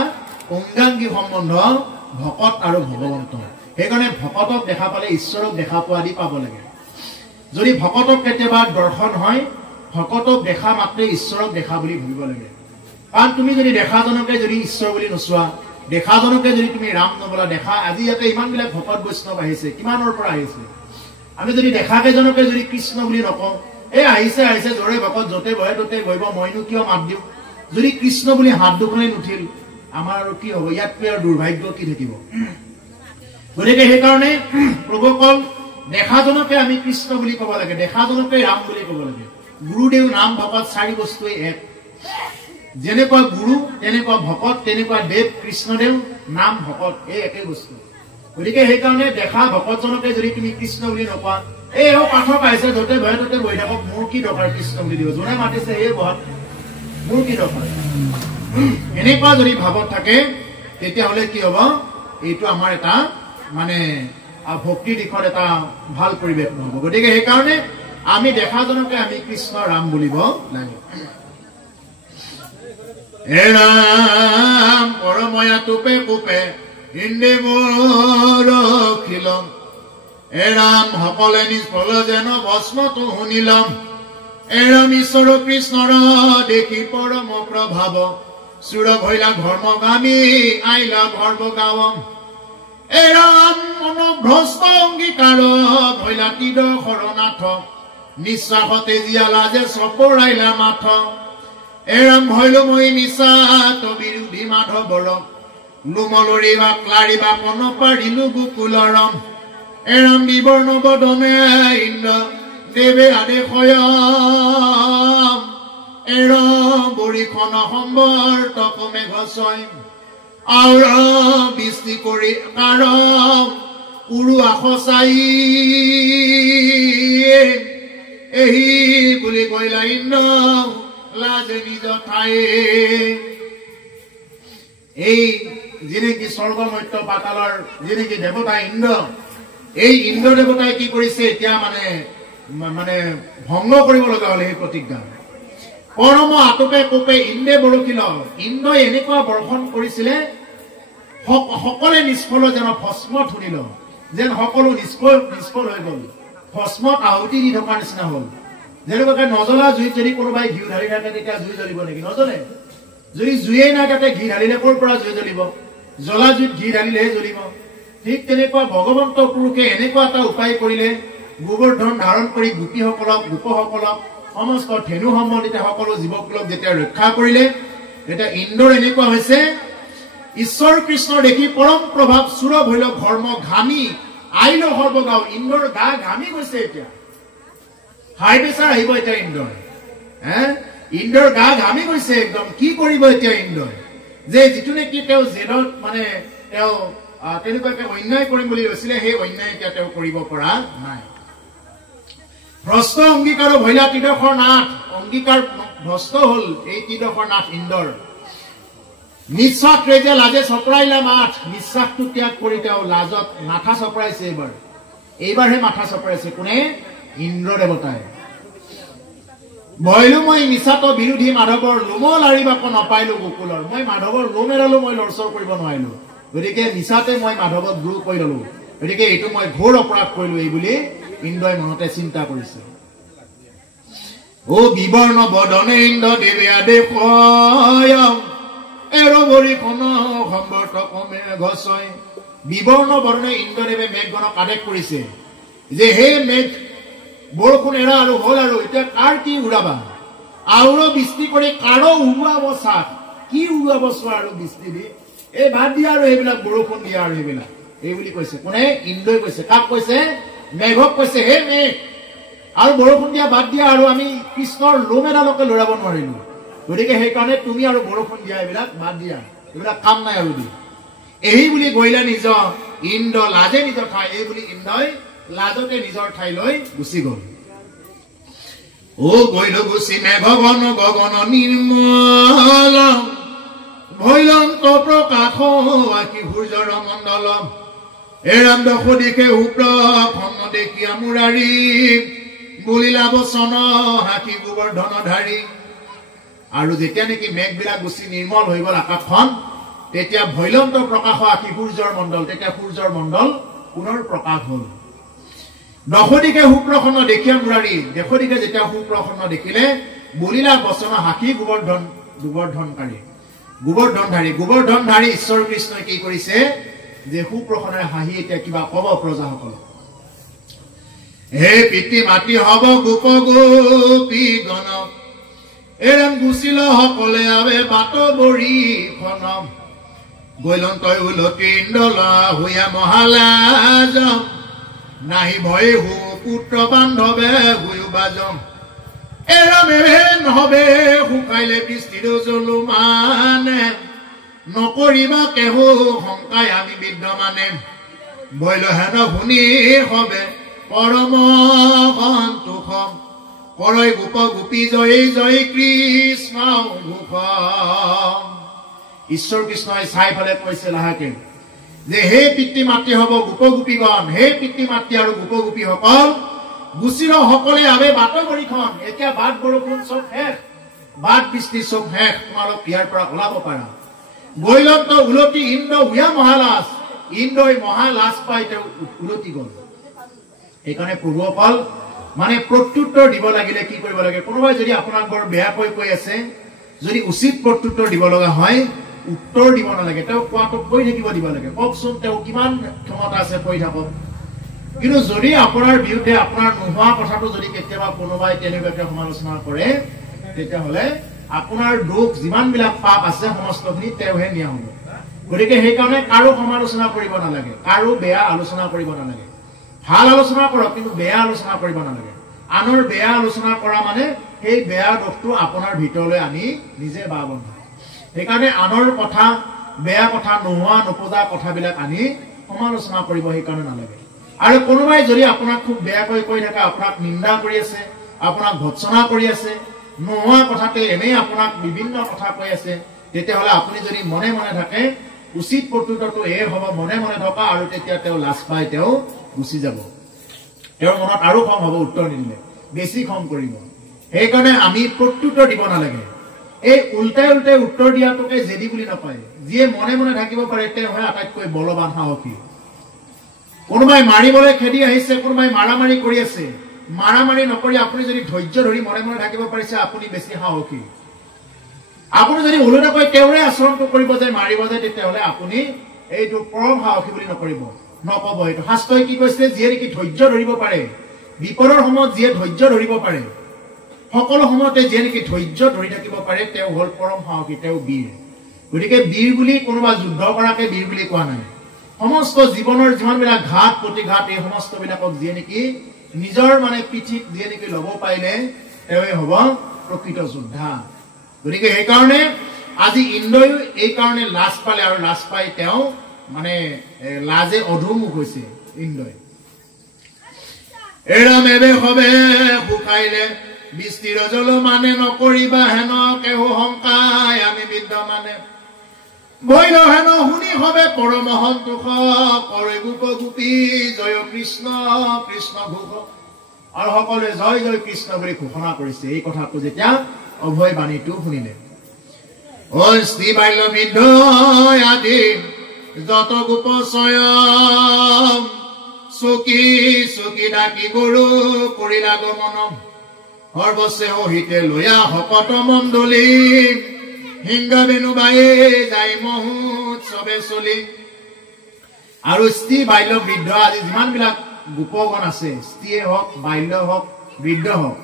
অংগাংগী সম্বন্ধ ভকত আৰু ভগৱন্ত। সেইকাৰণে ভকতক দেখা পালে ঈশ্বৰক দেখা পোৱা দি পাব লাগে। যদি ভকতক কেতিয়াবা দৰ্শন হয়, ভকতক দেখা মাত্ৰে ঈশ্বৰক দেখা বুলি ভাবিব লাগে। কাৰণ তুমি যদি দেখাজনকে যদি ঈশ্বৰ বুলি নোচোৱা, দেখাজনকে যদি তুমি ৰাম নবলা, দেখা আজি ইয়াতে ইমানবিলাক ভকত বৈষ্ণৱ আহিছে, কিমানৰ পৰা আহিছে। আমি যদি দেখাকেজনকে যদি কৃষ্ণ বুলি নকওঁ, এই আহিছে আহিছে জোৰে ভকত, য'তে বহে ত'তে বহিব, মইনো কিয় মাত দিওঁ। যদি কৃষ্ণ বুলি হাত দুখনেই নুঠিল, আমাৰ আৰু কি হ'ব? ইয়াতকৈ আৰু দুৰ্ভাগ্য কি থাকিব? গতিকে সেইকাৰণে প্ৰভুসকল, দেখাজনকে আমি কৃষ্ণ বুলি ক'ব লাগে, দেখাজনকে ৰাম বুলি ক'ব লাগে। গুৰুদেৱ নাম ভকত 4 বস্তুৱেই এক। যেনেকুৱা গুৰু তেনেকুৱা ভকত, তেনেকুৱা দেৱ কৃষ্ণদেৱ, নাম ভকত, এই একেই বস্তু। গতিকে সেইকাৰণে দেখা ভকতজনকে যদি তুমি কৃষ্ণ বুলি নকোৱা, এই পাঠক আহিছে য'তে বহে ত'তে বহি থাকক, মোৰ কি দৰকাৰ কৃষ্ণ বুলি দিব, যোনে মাতিছে এই বহত, মোৰ কি দৰকাৰ। এনেকুৱা যদি ভাৱত থাকে তেতিয়াহ'লে কি হ'ব? এইটো আমাৰ এটা মানে ভক্তিৰ দিশত এটা ভাল পৰিৱেশ নহ'ব। গতিকে সেইকাৰণে আমি দেখাজনকে আমি কৃষ্ণ ৰাম বুলিব লাগে। এৰাম পৰময়া টোপে কোপে ইন্দে মোৰ খিলম, এৰাম সকলে নিষ্ফল যেন ভস্মটো শুনিলম, এৰাম ঈশ্বৰ কৃষ্ণৰ দেখি পৰম প্ৰভাৱ, চুৰ ভৈলা ধৰ্মগামী আইলা ধৰ্ম গাঁৱম, এৰাম মনোভ্ৰষ্ট অংগীকাৰ ভৈলা তিদ শৰণাথ, নিশ্বাসতে জীয়ালা যে চপৰাইলা মাথ, এৰাম ভৈল মই নিচাত বিৰোধী মাধৱৰ, লোমলৰিবা ক্লাৰিবা কন পাৰিলো গোকুলৰম, এৰাম বিবৰ্ণ বদনে ইন্দ্ৰ দেৱে আদেশয়ম, এৰাম বৰিখন সম্বৰ তপ মেঘ ছয়, আউৰ বৃষ্টি কৰি কাৰণ উৰুৱা সঁচাই, এহি বুলি কৈলা ইন্দ্ৰ লাজে নিজ ঠাই। এই যেনেকি স্বৰ্গ মধ্য পাতালৰ যেনেকি দেৱতা ইন্দ্ৰ, এই ইন্দ্ৰ দেৱতাই কি কৰিছে এতিয়া মানে ভংগ কৰিব লগা হলে এই প্ৰতিজ্ঞা। পৰম আটোপে কোপে ইন্দ্ৰে বৰশিল, ইন্দ্ৰই এনেকুৱা বৰ্ষণ কৰিছিলে সকলে নিষ্ফল যেন ভস্মত শুনিল, যেন সকলো নিষ্ফল হৈ গল, ভস্মত আহুতি দি থকাৰ নিচিনা হল। যেনেকুৱাকে নজ্বলা জুইত যদি কোনোবাই ঘিউ ঢালি থাকে তেতিয়া জুই জ্বলিব নেকি? নজ্বলে। যদি জুইয়েই নাই তাতে ঘি ঢালিলে ক'ৰ পৰা জুই জ্বলিব? জ্বলা জুইত ঘি ঢালিলেহে জ্বলিব। ঠিক তেনেকুৱা ভগৱন্ত পুৰুষে এনেকুৱা এটা উপায় কৰিলে, গোবৰ্ধন ধাৰণ কৰি গোপীসকলক গোপসকলক সমস্ত ধেনু সম্বন্ধিত সকলো জীৱকুলক যেতিয়া ৰক্ষা কৰিলে, এতিয়া ইন্দ্ৰৰ এনেকুৱা হৈছে ঈশ্বৰ কৃষ্ণ দেখি পৰম প্ৰভাৱ সুৰভ হইল ঘৰ্ম ঘামি আইল সৰ্বগাঁও ইন্দ্ৰৰ গা ঘামি গৈছে এতিয়া হাই প্ৰেছাৰ আহিব এতিয়া ইন্দ্ৰৰ গা ঘামি গৈছে একদম কি কৰিব এতিয়া ইন্দ্ৰই যে যিটো নেকি তেওঁ জেলত মানে তেওঁ তেনেকুৱাকে অন্যায় কৰিম বুলি লৈছিলে সেই অন্যায় এতিয়া তেওঁ কৰিব পৰা নাই ভ্ৰষ্ট অংগীকাৰ ভৈলা ত্ৰিদশৰ নাথ অংগীকাৰ ভ্ৰষ্ট হল এই ত্ৰিদশৰ নাথ ইন্দ্ৰৰ নিশ্বাস ৰেজে লাজে চপৰাইলা মাথ নিশ্বাসটো ত্যাগ কৰি তেওঁ লাজত মাথা চপৰাইছে এইবাৰহে মাথা চপৰাইছে কোনে ইন্দ্ৰ দেৱতাই ভয়লো মই নিচাত বিৰোধী মাধৱৰ লোম লাৰিবাক নাপাইলো গোকুলৰ মই মাধৱৰ লোম এৰালো মই লৰচৰ কৰিব নোৱাৰিলো গতিকে নিচাতে মই মাধৱক দ্ৰোহ কৰি ললো গতিকে এইটো মই ঘোৰ অপৰাধ কৰিলো এই বুলি ইন্দ্ৰই মনতে চিন্তা কৰিছে ও বিবৰ্ণ বদনে ইন্দ্ৰ দেৱে দেখয় এৰবৰিখন সম্বৰ্তক মেঘ ছয় বিবৰ্ণ বৰ্ণে ইন্দ্ৰদেৱে মেঘগণক আদেশ কৰিছে যে হে মেঘ বৰষুণ এৰা আৰু হল আৰু এতিয়া কাৰ কি উৰাবা আৰু বৃষ্টি কৰি কাৰো উৰুৱাব চাক কি উৰুৱাব চোৱা আৰু বৃষ্টি দি এই ভাত দিয়া আৰু এইবিলাক বৰষুণ দিয়া আৰু এইবিলাক এই বুলি কৈছে কোনে ইন্দ্ৰই কৈছে কাক কৈছে মেঘক কৈছে হে মেঘ আৰু বৰষুণ দিয়া বাদ দিয়া আৰু আমি কৃষ্ণৰ লোম এডালকে লৰাব নোৱাৰিলো গতিকে সেইকাৰণে তুমি আৰু বৰষুণ দিয়া এইবিলাক বাদ দিয়া এইবিলাক কাম নাই আৰু দি এই বুলি গৈলা নিজ ইন্দ্ৰ লাজে নিজৰ ঠাই এই বুলি ইন্দ্ৰই লাজতে নিজৰ ঠাইলৈ গুচি গল ও গৈল গুচি মেঘগণ গগন নিৰ্মল ভৈলন্ত প্ৰকাশ আকি সূৰ্যৰ মণ্ডল এৰাম দশ দিশে সুপ্ৰসন্ন দেখি আমুৰাৰী বুলিলা বচন হাতী গোবৰ্ধন ধাৰী আৰু যেতিয়া নেকি মেঘবিলাক গুচি নিৰ্মল হৈ গল আকাশখন তেতিয়া ভৈলন্ত প্ৰকাশ আকি সূৰ্যৰ মণ্ডল তেতিয়া সূৰ্যৰ মণ্ডল পুনৰ প্ৰকাশ হল দশদিকে সুপ্ৰসন্ন দেখি আমুৰাৰী দেশদিকে যেতিয়া সুপ্ৰসন্ন দেখিলে বুলিলা বচন হাতী গোবৰ্ধনধাৰী ঈশ্বৰ কৃষ্ণই কি কৰিছে যে সুপ্ৰসন্নৰে হাঁহি এতিয়া কিবা কব প্ৰজাসকল হে পিতৃ মাতৃ হব গোপ গোপী গণ এৰাম গুচিল সকলে আবে বাট বৰিখন গৈলন্তই উলতি ইন্দ্ৰলা হুয়া মহালাজ নাহি ভয়ে হু পুত্ৰ বান্ধৱে হুয়ো বাজম এৰামে নহবে শুকাইলে বৃষ্টিৰ জলুমানে নকৰিবা কেহু শংকাই আমি বিদ্যমানে বৈল হেন শুনি হবে পৰম সন্তোষ কৰৈ গোপ গোপী জয় জয় কৃষ্ণ ঘোষ ঈশ্বৰ কৃষ্ণই চাই ফালে কৈছে লাহেকে যে হে পিতৃ মাতৃ হব গোপ গোপীগণ হে পিতৃ মাতৃ আৰু গোপ গোপীসকল গুচিৰ সকলে আবে বাট বৰিখন এতিয়া বাট বৰষুণ চব শেষ বাট বৃষ্টি চব শেষ তোমালোক ইয়াৰ পৰা ওলাব পাৰা গৈলন্ত উলতি ইন্দ্ৰ হুয়া মহালাজ ইন্দ্ৰই মহালাজ পাই তেওঁ উলতি গল সেইকাৰণে প্ৰভুসকল মানে প্ৰত্যুত্তৰ দিব লাগিলে কি কৰিব লাগে কোনোবাই যদি আপোনাক বৰ বেয়াকৈ কৈ আছে যদি উচিত প্ৰত্যুত্তৰ দিব লগা হয় উত্তৰ দিব নালাগে তেওঁ কোৱাটো কৈ থাকিব দিব লাগে কওকচোন তেওঁ কিমান ক্ষমতা আছে কৈ থাকক কিন্তু যদি আপোনাৰ বিৰুদ্ধে আপোনাৰ নোহোৱা কথাটো যদি কেতিয়াবা কোনোবাই তেনেকুৱাকে সমালোচনা কৰে তেতিয়াহ'লে আপোনাৰ দুখ যিমানবিলাক পাপ আছে সমস্তখিনি তেওঁহে নিয়া হ'ব গতিকে সেইকাৰণে কাৰো সমালোচনা কৰিব নালাগে কাৰো বেয়া আলোচনা কৰিব নালাগে ভাল আলোচনা কৰক কিন্তু বেয়া আলোচনা কৰিব নালাগে আনৰ বেয়া আলোচনা কৰা মানে সেই বেয়া দোষটো আপোনাৰ ভিতৰলৈ আনি নিজে বা বন্ধ সেইকাৰণে আনৰ কথা বেয়া কথা নোহোৱা নপজা কথাবিলাক আনি সমালোচনা কৰিব সেইকাৰণে নালাগে আৰু কোনোবাই যদি আপোনাক খুব বেয়াকৈ কৈ থাকে আপোনাক নিন্দা কৰি আছে আপোনাক ভৎসনা কৰি আছে নোহোৱা কথাতে এনেই আপোনাক বিভিন্ন কথা কৈ আছে তেতিয়াহ'লে আপুনি যদি মনে মনে থাকে উচিত প্ৰত্যুত্তৰটো এই হ'ব মনে মনে থকা আৰু তেতিয়া তেওঁ লাজ পাই তেওঁ গুচি যাব তেওঁৰ মনত আৰু খং হ'ব উত্তৰ নিদিলে বেছি খং কৰিব সেইকাৰণে আমি প্ৰত্যুত্তৰ দিব নালাগে এই উল্টাই উল্টাই উত্তৰ দিয়াটোকে জেদি বুলি নকয় যিয়ে মনে মনে থাকিব পাৰে তেওঁহে আটাইতকৈ বলৱান সাহসী কোনোবাই মাৰিবলৈ খেদি আহিছে কোনোবাই মাৰামাৰি কৰি আছে মাৰামাৰি নকৰি আপুনি যদি ধৈৰ্য ধৰি মনে মনে থাকিব পাৰিছে আপুনি বেছি সাহসী আপুনি যদি ওলোটাকৈ তেওঁৰে আচৰণটো কৰিব যায় মাৰিব যায় তেতিয়াহ'লে আপুনি এইটো পৰম সাহসী বুলি নকব এইটো শাস্ত্ৰই কি কৈছে যিয়ে নেকি ধৈৰ্য ধৰিব পাৰে বিপদৰ সময়ত যিয়ে ধৈৰ্য ধৰিব পাৰে সকলো সময়তে যিয়ে নেকি ধৈৰ্য ধৰি থাকিব পাৰে তেওঁ হ'ল পৰম সাহসী তেওঁ বীৰ গতিকে বীৰ বুলি কোনোবা যুদ্ধ কৰাকে বীৰ বুলি কোৱা নাই সমস্ত জীৱনৰ যিমানবিলাক ঘাত প্ৰতিঘাত এই সমস্ত বিলাকক যিয়ে নেকি নিজৰ মানে পিঠিত যিয়ে নেকি ল'ব পাৰিলে তেওঁই হ'ব প্ৰকৃত যোদ্ধা গতিকে এই কাৰণে আজি ইন্দ্ৰয়ো এই কাৰণে লাজ পালে আৰু লাজ পাই তেওঁ মানে লাজে অধুমুখ হৈছে ইন্দ্ৰয় এৰামেবে হবে শুকাইলে বৃষ্টিৰ জল মানে নকৰিবা হেন কেহু শংকাই আমি বিদ্যমানে বৈল হেন শুনি হবে পৰম সন্তোষ কৰে গোপ গোপী জয় কৃষ্ণ কৃষ্ণ ঘোষ আৰু সকলোৱে জয় জয় কৃষ্ণ বুলি ঘোষণা কৰিছে এই কথাটো যেতিয়া অভয় বাণীটো শুনিলে অস্তি বাল্য বৃদ্ধ আদি যত গোপ স্বয়ং চকী চকী ডাকি গৰু কৰিলা গমন সৰ্বস্বে সহিতে লয়া শপত মণ্ডলী হিংগা বেনু বায়ে যাই মহুত চবে চলি আৰু স্ত্ৰী বাল্য বৃদ্ধ আদি যিমানবিলাক গোপগণ আছে স্ত্ৰীয়ে হওক বাল্য হওক বৃদ্ধ হওক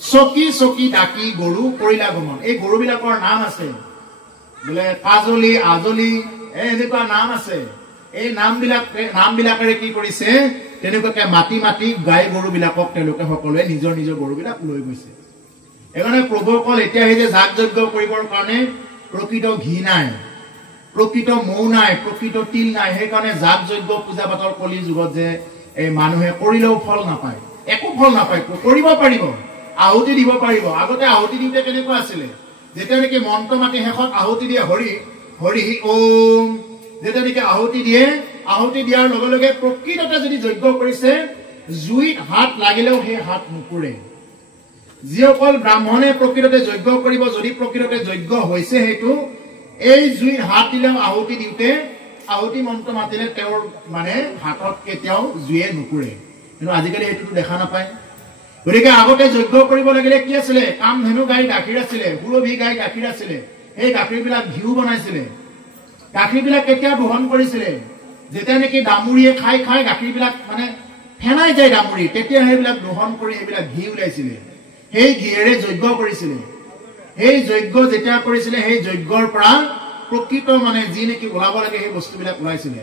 চকী চকী ডাকি গৰু কৰিলা গমন এই গৰুবিলাকৰ নাম আছে বোলে কাজলি আজলি এনেকুৱা নাম আছে এই নামবিলাকেৰে কি কৰিছে তেনেকুৱাকে মাটি মাটি গাই গৰুবিলাকক তেওঁলোকে সকলোৱে নিজৰ নিজৰ গৰুবিলাক লৈ গৈছে এখানে প্ৰভুসকল এতিয়া এই যে যাগ যজ্ঞ কৰিবৰ কাৰণে প্ৰকৃত ঘি নাই প্ৰকৃত মৌ নাই প্ৰকৃত তিল নাই সেইকাৰণে যাগ যজ্ঞ পূজা পাতল কলি যুগত যে এই মানুহে কৰিলেও ফল নাপায় একো ফল নাপায় কৰিব পাৰিব আহুতি দিব পাৰিব আগতে আহুতি দিওঁতে কেনেকুৱা আছিলে যেতিয়া নেকি মন্ত্ৰ মাতি শেষত আহুতি দিয়ে হৰি হৰি ওম যেতিয়া নেকি আহুতি দিয়াৰ লগে লগে প্ৰকৃততে যদি যজ্ঞ কৰিছে জুইত হাত লাগিলেও সেই হাত নুপুৰে যিসকল ব্ৰাহ্মণে প্ৰকৃততে যজ্ঞ কৰিব যদি প্ৰকৃততে যজ্ঞ হৈছে সেইটো এই জুইত হাত দিলেও আহুতি দিওঁতে আহুতি মন্ত্ৰ মাতিলে তেওঁৰ মানে হাতত কেতিয়াও জুয়ে নুপুৰে কিন্তু আজিকালি সেইটো দেখা নাপায় গতিকে আগতে যজ্ঞ কৰিব লাগিলে কি আছিলে কামধেনু গাই গাখীৰ আছিলে সুৰভি গাই গাখীৰ আছিলে এই গাখীৰবিলাক ঘিউ বনাইছিলে গাখীৰবিলাক কেতিয়া দহন কৰিছিলে যেতিয়া নেকি দামুৰিয়ে খাই খাই গাখীৰবিলাক মানে ফেনাই যায় দামুৰি তেতিয়া সেইবিলাক দহন কৰি এইবিলাক ঘি ওলাইছিলে সেই ঘিয়েৰে যজ্ঞ কৰিছিলে সেই যজ্ঞ যেতিয়া কৰিছিলে সেই যজ্ঞৰ পৰা প্ৰকৃত মানে যি নেকি ওলাব লাগে সেই বস্তুবিলাক ওলাইছিলে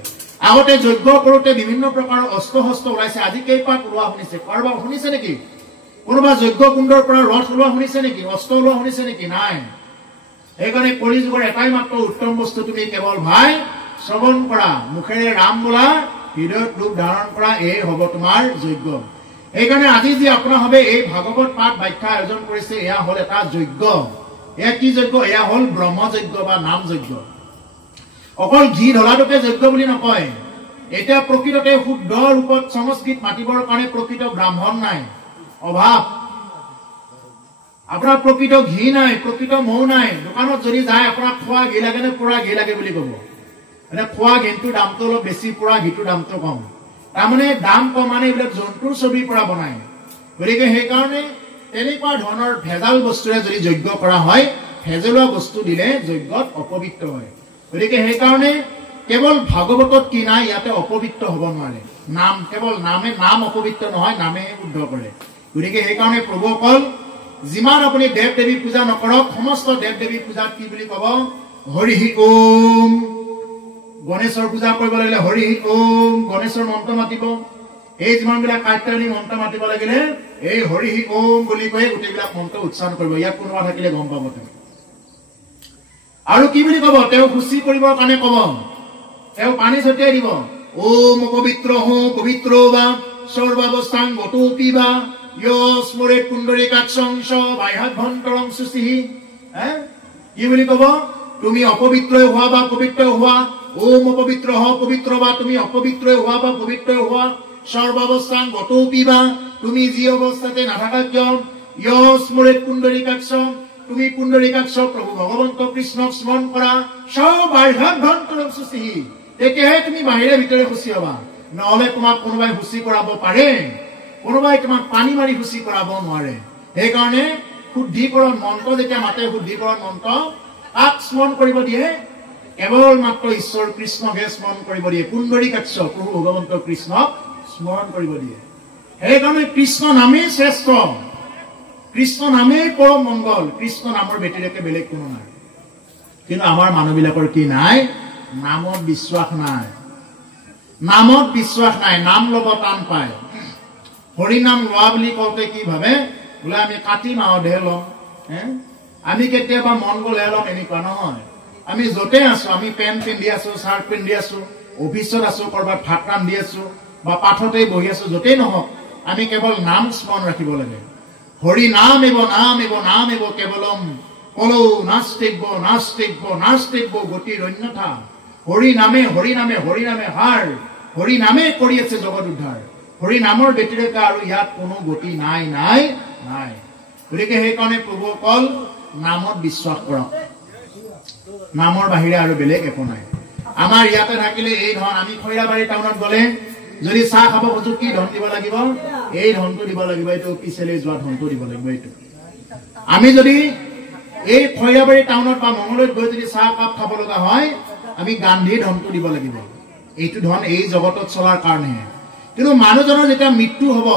আগতে যজ্ঞ কৰোতে বিভিন্ন প্ৰকাৰৰ অস্ত্ৰ শস্ত্ৰ ওলাইছে আজি কেইপাত ওলোৱা শুনিছে কাৰোবাৰ শুনিছে নেকি কোনোবা যজ্ঞ কুণ্ডৰ পৰা ৰথ ওলোৱা শুনিছে নেকি অস্ত্ৰ ওলোৱা শুনিছে নেকি নাই সেইকাৰণে কলি যুগৰ এটাই মাত্ৰ উত্তম বস্তু তুমি কেৱল ভাই শ্ৰৱণ কৰা মুখেৰে ৰাম বোলা হৃদয়ত ৰূপ ধাৰণ কৰা এই হ'ব তোমাৰ যজ্ঞ এইকাৰণে আজি যি আপোনাৰ হবে এই ভাগৱত পাঠ ব্যাখ্যা আয়োজন কৰিছে এয়া হ'ল এটা যজ্ঞ এয়া কি যজ্ঞ এয়া হ'ল ব্ৰহ্ম যজ্ঞ বা নাম যজ্ঞ অকল ঘি ঢলাটোকে যজ্ঞ বুলি নকয় এটা প্ৰকৃততে শুদ্ধ ৰূপত সংস্কৃত মাতিবৰ কাৰণে প্ৰকৃত ব্ৰাহ্মণ নাই অভাৱ আপোনাৰ প্ৰকৃত ঘি নাই প্ৰকৃত মৌ নাই দোকানত যদি যায় আপোনাৰ খোৱা ঘি লাগে নে পুৰা ঘি লাগে বুলি ক'ব মানে খোৱা ঘিটোৰ দামটো অলপ বেছি পুৰা ঘিটোৰ দামটো কম তাৰমানে দাম কম মানে এইবিলাক জন্তুৰ ছবিৰ পৰা বনায় গতিকে সেইকাৰণে তেনেকুৱা ধৰণৰ ভেজাল বস্তুৰে যদি যজ্ঞ কৰা হয় ভেজলোৱা বস্তু দিলে যজ্ঞত অপবিত্ৰ হয় গতিকে সেইকাৰণে কেৱল ভাগৱতত কি নাই ইয়াতে অপবিত্ৰ হ'ব নোৱাৰে নাম কেৱল নাম অপবিত্ৰ নহয় নামে শুদ্ধ কৰে গতিকে সেইকাৰণে প্ৰভুসকল যিমান আপুনি দেৱ দেৱী পূজা নকৰক সমস্ত দেৱ দেৱী পূজাত কি বুলি ক'ব হৰি ওম গণেশৰ পূজা কৰিব লাগিলে হৰি ওম গণেশৰ মন্ত্ৰ মাতিব এই যিমানবিলাক কাৰ্যায়নী মন্ত্ৰ মাতিব লাগিলে এই হৰি ওম বুলি কৈ গোটেইবিলাক মন্ত্ৰ উচ্চাৰণ কৰিব ইয়াত কোনোবা থাকিলে গম পাব তেওঁ আৰু কি বুলি ক'ব তেওঁ খুচি কৰিবৰ কাৰণে ক'ব তেওঁ পানী ছটিয়াই দিব ওম পবিত্ৰ হো পবিত্ৰ বা সৰ্বাৱস্থাং গতো পিবা স্মৰে পুণ্ডৰীকাক্ষং বাইহাভ্যন্তৰং সুচিহি কি বুলি ক'ব তুমি অপবিত্ৰ হোৱা বা পবিত্ৰ হোৱা ওম অপবিত্ৰ হ পবিত্ৰ বা তুমি অপবিত্ৰ হোৱা বা পবিত্ৰ হোৱা সৰ্বাৱস্থাং গতো পিবা তুমি যি অৱস্থাতে নাথাকা কিয় স্মৰে পুণ্ডৰীকাক্ষং তুমি পুণ্ডৰীকাক্ষ প্ৰভু ভগৱন্ত কৃষ্ণক স্মৰণ কৰা বাইহাভ্যন্তৰং সুচিহি তেতিয়াহে তুমি বাহিৰে ভিতৰে খুচি হবা নহলে তোমাক কোনোবাই খুচি কৰাব পাৰে কোনোবাই তোমাক পানী মাৰি খুচি কৰাব নোৱাৰে সেইকাৰণে শুদ্ধিকৰণ মন্ত্ৰ যেতিয়া মাতে শুদ্ধিকৰণ মন্ত্ৰ তাক স্মৰণ কৰিব দিয়ে কেৱল মাত্ৰ ঈশ্বৰ কৃষ্ণকে স্মৰণ কৰিব দিয়ে পুণ্ডৰীকাক্ষ প্ৰভু ভগৱন্ত কৃষ্ণক স্মৰণ কৰিব দিয়ে সেইকাৰণে কৃষ্ণ নামেই শ্ৰেষ্ঠ কৃষ্ণ নামেই পৰম মংগল কৃষ্ণ নামৰ ব্যতিৰেকে বেলেগ কোনো নাই কিন্তু আমাৰ মানুহবিলাকৰ কি নাই নামত বিশ্বাস নাই নামত বিশ্বাস নাই নাম ল'ব টান পায় হৰি নাম লোৱা বুলি কওঁতে কি ভাবে বোলে আমি কাটি মাহতহে ল'ম আমি কেতিয়াবা মন গ'লে ল'ম এনেকুৱা নহয় আমি য'তে আছো আমি পেণ্ট পিন্ধি আছো চাৰ্ট পিন্ধি আছো অফিচত আছো কৰবাত ভাত ৰান্ধি আছো বা পাঠতে বহি আছো য'তেই নহওক আমি কেৱল নাম স্মৰণ ৰাখিব লাগে হৰি নাম এব কেৱলম কলো নাস্তিব্য গতিৰ অন্যথা হৰি নামে হাৰ হৰি নামে কৰি আছে জগত উদ্ধাৰ হৰি নামৰ ব্যতিৰেক আৰু ইয়াত কোনো গতি নাই গতিকে সেইকাৰণে প্ৰভু অকল নামত বিশ্বাস কৰক নামৰ বাহিৰে আৰু বেলেগ একো নাই আমাৰ ইয়াতে থাকিলে এই ধন আমি খৈৰাবাৰী টাউনত গ'লে যদি চাহ খাব খোজো কি ধন দিব লাগিব এই ধনটো দিব লাগিব এইটো পিছলৈ যোৱা ধনটো দিব লাগিব এইটো আমি যদি এই খৈৰাবাৰী টাউনত বা মংগলদৈত গৈ যদি চাহ কাপ খাব লগা হয় আমি গান্ধীৰ ধনটো দিব লাগিব এইটো ধন এই জগতত চলাৰ কাৰণে কিন্তু মানুহজনৰ যেতিয়া মৃত্যু হ'ব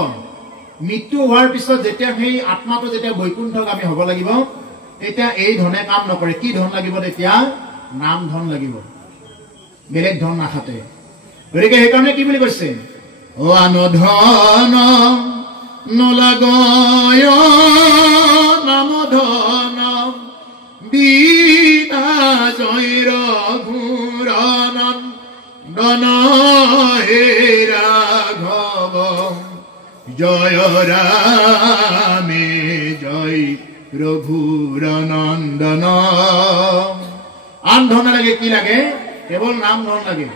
মৃত্যু হোৱাৰ পিছত যেতিয়া সেই আত্মাটো যেতিয়া বৈকুণ্ঠক আমি হ'ব লাগিব তেতিয়া এই ধনে কাম নকৰে কি ধন লাগিব তেতিয়া নাম ধন লাগিব বেলেগ ধন নাখাতে গতিকে সেইকাৰণে কি বুলি কৈছে অ আনধন নলাগয় নাম ধন বিনা জয়ৰ ঘূৰণন হে ৰাঘৱ জয় ৰামে জয় ৰঘুৰ নন্দন আন ধন লাগে কি লাগে কেৱল নাম ধন লাগে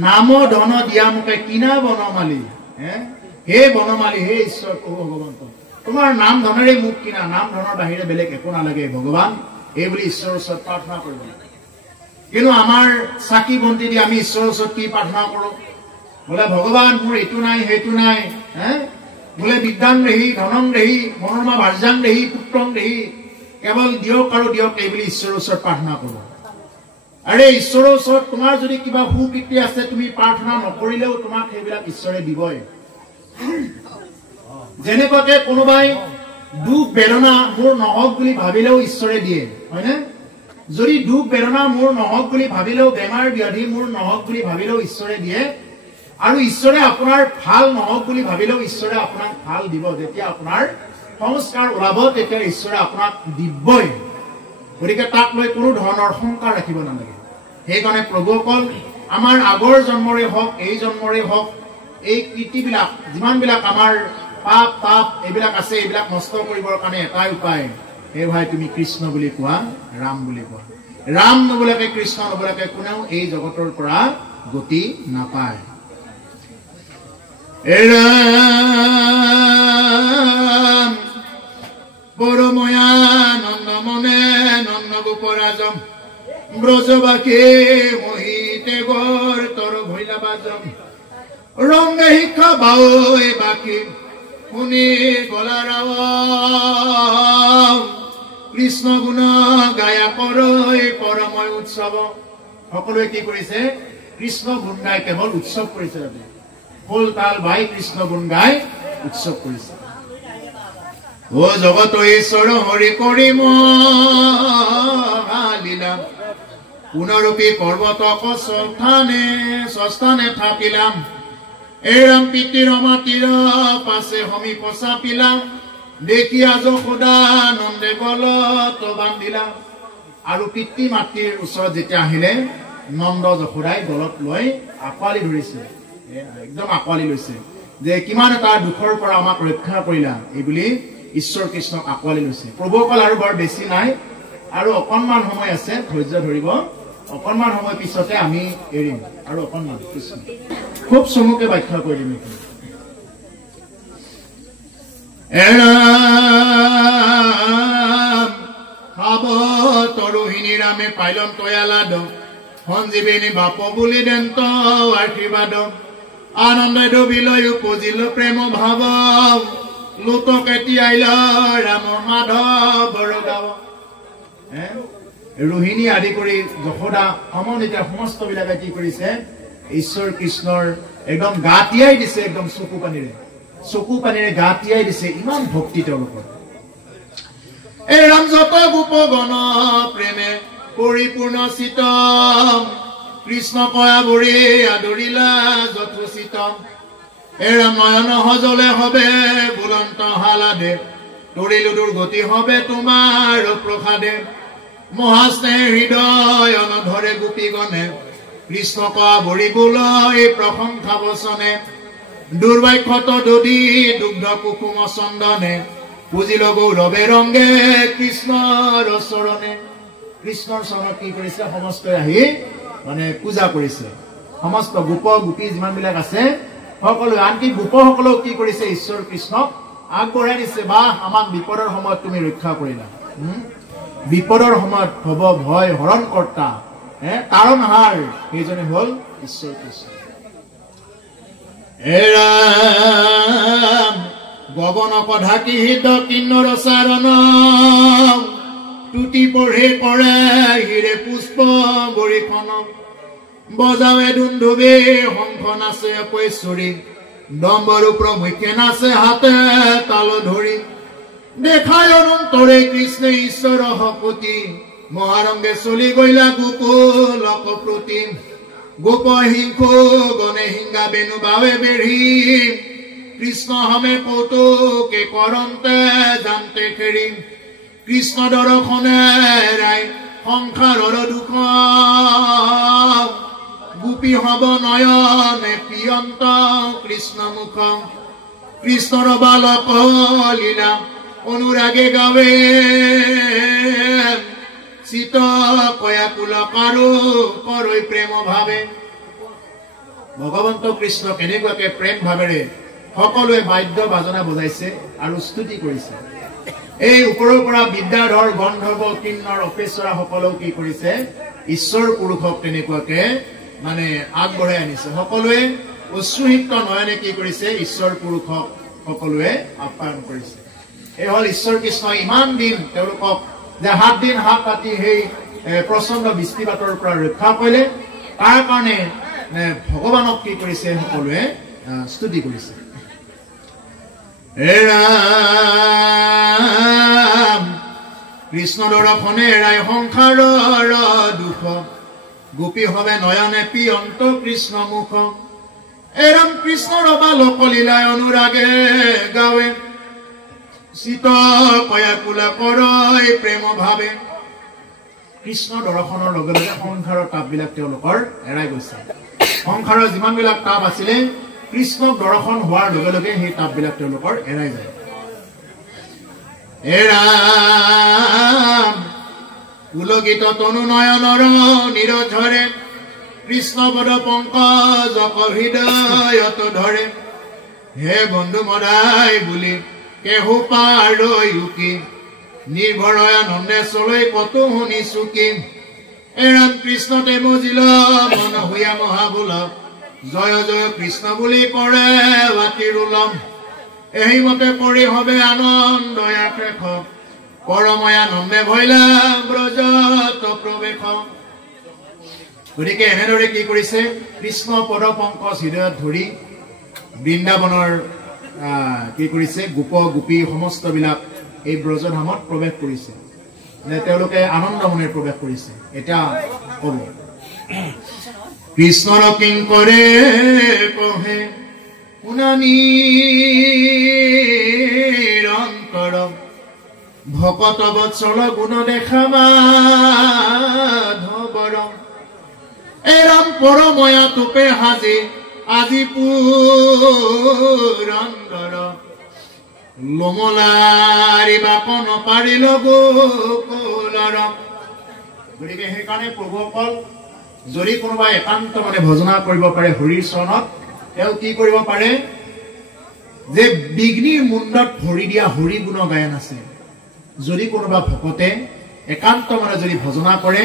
নাম ধন দিয়া মুখে কিনা বনমালী হে বনমালী হে ঈশ্বৰ প্ৰভু ভগৱন্ত তোমাৰ নাম ধনেৰে মুখ কিনা নাম ধনৰ বাহিৰে বেলেগ একো নালাগে ভগৱান এই বুলি ঈশ্বৰৰ ওচৰত প্ৰাৰ্থনা কৰিব কিন্তু আমাৰ চাকি বন্তি দি আমি ঈশ্বৰৰ ওচৰত কি প্ৰাৰ্থনা কৰো বোলে ভগৱান মোৰ এইটো নাই সেইটো নাই বোলে বিদ্যাং দেহি ধনং দেহি মনোৰমা ভাৰ্যাং দেহি পুত্ৰং দেহি কেৱল দিয়ক আৰু দিয়ক এই বুলি ঈশ্বৰৰ ওচৰত প্ৰাৰ্থনা কৰো আৰে ঈশ্বৰৰ ওচৰত তোমাৰ যদি কিবা সুকৃতি আছে তুমি প্ৰাৰ্থনা নকৰিলেও তোমাক সেইবিলাক ঈশ্বৰে দিবই যেনেকৈ কোনোবাই দুখ বেদনা মোৰ নহওক বুলি ভাবিলেও ঈশ্বৰে দিয়ে হয়নে যদি দুখ বেদনা মোৰ নহওক বুলি ভাবিলেও বেমাৰ ব্যাধি মোৰ নহওক বুলি ভাবিলেও ঈশ্বৰে দিয়ে আৰু ঈশ্বৰে আপোনাৰ ভাল নহওক বুলি ভাবিলেও ঈশ্বৰে আপোনাক ভাল দিব যেতিয়া আপোনাৰ সংস্কাৰ ওলাব তেতিয়া ঈশ্বৰে আপোনাক দিবই গতিকে তাক লৈ কোনো ধৰণৰ শংকা ৰাখিব নালাগে সেইকাৰণে প্ৰভুসকল আমাৰ আগৰ জন্মৰে হওক এই জন্মৰে হওক এই কৃতিবিলাক যিমানবিলাক আমাৰ পাপ তাপ এইবিলাক আছে এইবিলাক নষ্ট কৰিবৰ কাৰণে এটাই উপায় হে ভাই তুমি কৃষ্ণ বুলি কোৱা ৰাম বুলি কোৱা ৰাম নবলাকে কৃষ্ণ নবলাকে কোনেও এই জগতৰ পৰা গতি নাপায় পৰময়া নন্দ মনে নন্দ গোপৰাজম ব্ৰজবাসী মহিতে গৰ তৰ ভৈলা বাজম ৰংগে শিক্ষা বাঐ বাকী শুনি গলাৰাও কৃষ্ণ গুণ গায়া কৰৈ পৰময় উৎসৱ সকলোৱে কি কৰিছে কৃষ্ণ গুণ গাই কেৱল উৎসৱ কৰিছে ফুল তাল বাই কৃষ্ণ গুণ গাই উৎসৱ কৰিছে ও জগত ঈশ্বৰ হৰি কৰি লীলা পুনৰূপী পৰ্বতক স্থানে থাকিলাম এৰাম পিতিৰ মাতিৰ পাছে সমীপ চাপিলাম দেখিয়া যশোদা নন্দে গলত বান্ধিলাম আৰু পিতৃ মাতৃৰ ওচৰত যেতিয়া আহিলে নন্দ যশোদাই গলত লৈ আঁকোৱালি ধৰিছে একদম আঁকোৱালি লৈছে যে কিমান এটা দুখৰ পৰা আমাক ৰক্ষা কৰিলা এই বুলি ঈশ্বৰ কৃষ্ণক আঁকোৱালি লৈছে প্ৰভুসকল আৰু বৰ বেছি নাই আৰু অকণমান সময় আছে ধৈৰ্য ধৰিব অকণমান সময় পিছতে আমি এৰিম আৰু অকণমান কৃষ্ণ খুব চমুকে ব্যাখ্যা কৰি দিম খাব তৰুহিনী ৰামে পাইলন তয়ালাদ সঞ্জীৱিনী বাপ বুলি দেন্ত আশীৰ্বাদ আনন্দে ডুবিলৈ উপজিল প্ৰেম ভাৱ লুতক এতিয়াইল ৰামৰ মাধৱ গাব ৰোহিণী আদি কৰি যশোদা সমন্বিত সমস্ত বিলাকে কি কৰিছে ঈশ্বৰ কৃষ্ণৰ একদম গা তিয়াই দিছে একদম চকু পানীৰে গা তিয়াই দিছে ইমান ভক্তি তেওঁলোকৰ এই ৰাম যত গোপগণ প্ৰেমে পৰিপূৰ্ণ চিতম কৃষ্ণ কয়া বৰি আদৰিলা যথোচিত এই ৰাম নয়ন সজলে হবে বুলন্ত হালাদে তৰিলো দুৰ্গতি হবে তোমাৰ প্ৰসাদে মহাস্নেহ হৃদয় অনধৰে গোপীগণে কৃষ্ণ কয়া বৰি বোলৈ প্ৰশংসা বচনে দুৰ্বাক্যত দধি দুগ্ধ কুকুম চন্দনে পুজিল গৌৰৱে ৰংগে কৃষ্ণৰ চৰণে কৃষ্ণৰ চৰণত কি কৰিছে সমস্ত আহি মানে পূজা কৰিছে সমস্ত গোপ গোপী যিমান বিলাক আছে সকলো আনকি গোপসকলক কি কৰিছে ঈশ্বৰ কৃষ্ণক আগবঢ়াই দিছে বা আমাক বিপদৰ সময়ত তুমি ৰক্ষা কৰিলা বিপদৰ সময়ত হব ভয় হৰণ কৰ্তা তাৰণহাৰ সেইজনে হল ঈশ্বৰ কৃষ্ণ এৰাম গগনক ঢাকি হৃদ কিন্নৰ চাৰণ টুটি পঢ়ে কৰে হিৰে পুষ্প বৰিখন বজাৱে দুন্দুবে শংখ নাচে পৈশ্বৰী ডম্বৰু প্ৰমুখ্যে নাচে হাতে তাল ধৰি দেখাই অনন্তৰে কৃষ্ণে ঈশ্বৰ শপতি মহাৰংগে চলি গইলা গোকুলক প্ৰতি গোপ হিংসু গণে হিংগা বেনু বাৱে বেঢ়ি কৃষ্ণ হমে কৌতুকে কৰন্তে জানতে খেৰি কৃষ্ণ দৰ্শনে ৰায় সংসাৰৰ দুখ গোপী হব নয়নে প্ৰিয়ন্ত কৃষ্ণ মুখ কৃষ্ণৰ বালক লীলা অনুৰাগে গাৱে চিত কয়া কুল কাৰো কৰৈ প্ৰেম ভাৱে ভগৱন্ত কৃষ্ণ কেনেকুৱাকে প্ৰেম ভাৱেৰে সকলোৱে বাদ্য বাজনা বজাইছে আৰু স্তুতি কৰিছে এই ওপৰৰ পৰা বিদ্যাধৰ গন্ধৰ্ব কিন্নৰ অপেশ্বৰা সকলেও কি কৰিছে ঈশ্বৰ পুৰুষক তেনেকুৱাকে মানে আগবঢ়াই আনিছে সকলোৱে অশ্ৰুহিক্ত নয়নে কি কৰিছে ঈশ্বৰ পুৰুষক সকলোৱে আপ্যায়ন কৰিছে এই হল ঈশ্বৰ কৃষ্ণ ইমান দিন তেওঁলোকক যে 7 দিন 7 ৰাতি সেই প্ৰচণ্ড বৃষ্টিপাতৰ পৰা ৰক্ষা কৰিলে তাৰ কাৰণে ভগৱানক কি কৰিছে সকলোৱে স্তুতি কৰিছে এৰাম কৃষ্ণ দৰ্শনে ৰায় সংসাৰৰ দুখ গোপী হবে নয়নে প্ৰিয়ন্ত কৃষ্ণ মুখ এৰাম কৃষ্ণৰ বালক লীলাই অনুৰাগে গাৱে চিত কয়া কুলা কৰৈ প্ৰেম ভাৱে কৃষ্ণ দৰ্শনৰ লগে লগে সংসাৰৰ তাপবিলাক তেওঁলোকৰ এৰাই গৈছে সংসাৰৰ যিমান বিলাক তাপ আছিলে কৃষ্ণক দৰ্শন হোৱাৰ লগে লগে সেই তাপবিলাক তেওঁলোকৰ এৰাই যায় এৰাম পুলকিত তনু নয়নৰ নিৰঝৰে কৃষ্ণ পদ পংকজ হৃদয়ত ধৰে হে বন্ধু মদাই বুলি কেহু পাৰৈ উকি নিৰ্ভৰয় আনন্দে চলৈ কতো শুনি চুকি এৰাম কৃষ্ণতে মজিল মন হৈয়া মহাবোল জয় জয় কৃষ্ণ বুলি কৰে বাতিৰ উলম এই মতে পৰি হবে আনন্দ শেষ পৰময় আনন্দে ভৈলা ব্ৰজত প্ৰৱেশ গতিকে এনেদৰে কি কৰিছে কৃষ্ণ পদ পংকজ হৃদয়ত ধৰি বৃন্দাবনৰ কি কৰিছে গোপ গোপী সমস্ত বিলাক এই ব্ৰজধামত প্ৰৱেশ কৰিছে তেওঁলোকে আনন্দ মনে প্ৰৱেশ কৰিছে এটা কব কৃষ্ণৰ কিং কৰে কহে শুনানি অন্তৰ ভকত বৎসল গুণ দেখা মাধৱৰ এৰাম পৰময়া তোপে সাজি আজি পুৰন্দৰ লমলাৰি বাপন পাৰিল গোকুলৰ গতিকে সেইকাৰণে প্ৰভুসকল যদি কোনোবা একান্ত মানে ভজনা কৰিব পাৰে হৰিৰ চৰণত তেওঁ কি কৰিব পাৰে যে বিঘ্নিৰ মুণ্ডত ভৰি দিয়া হৰি গুণ গায়ন আছে যদি কোনোবা ভকতে একান্ত মানে যদি ভজনা কৰে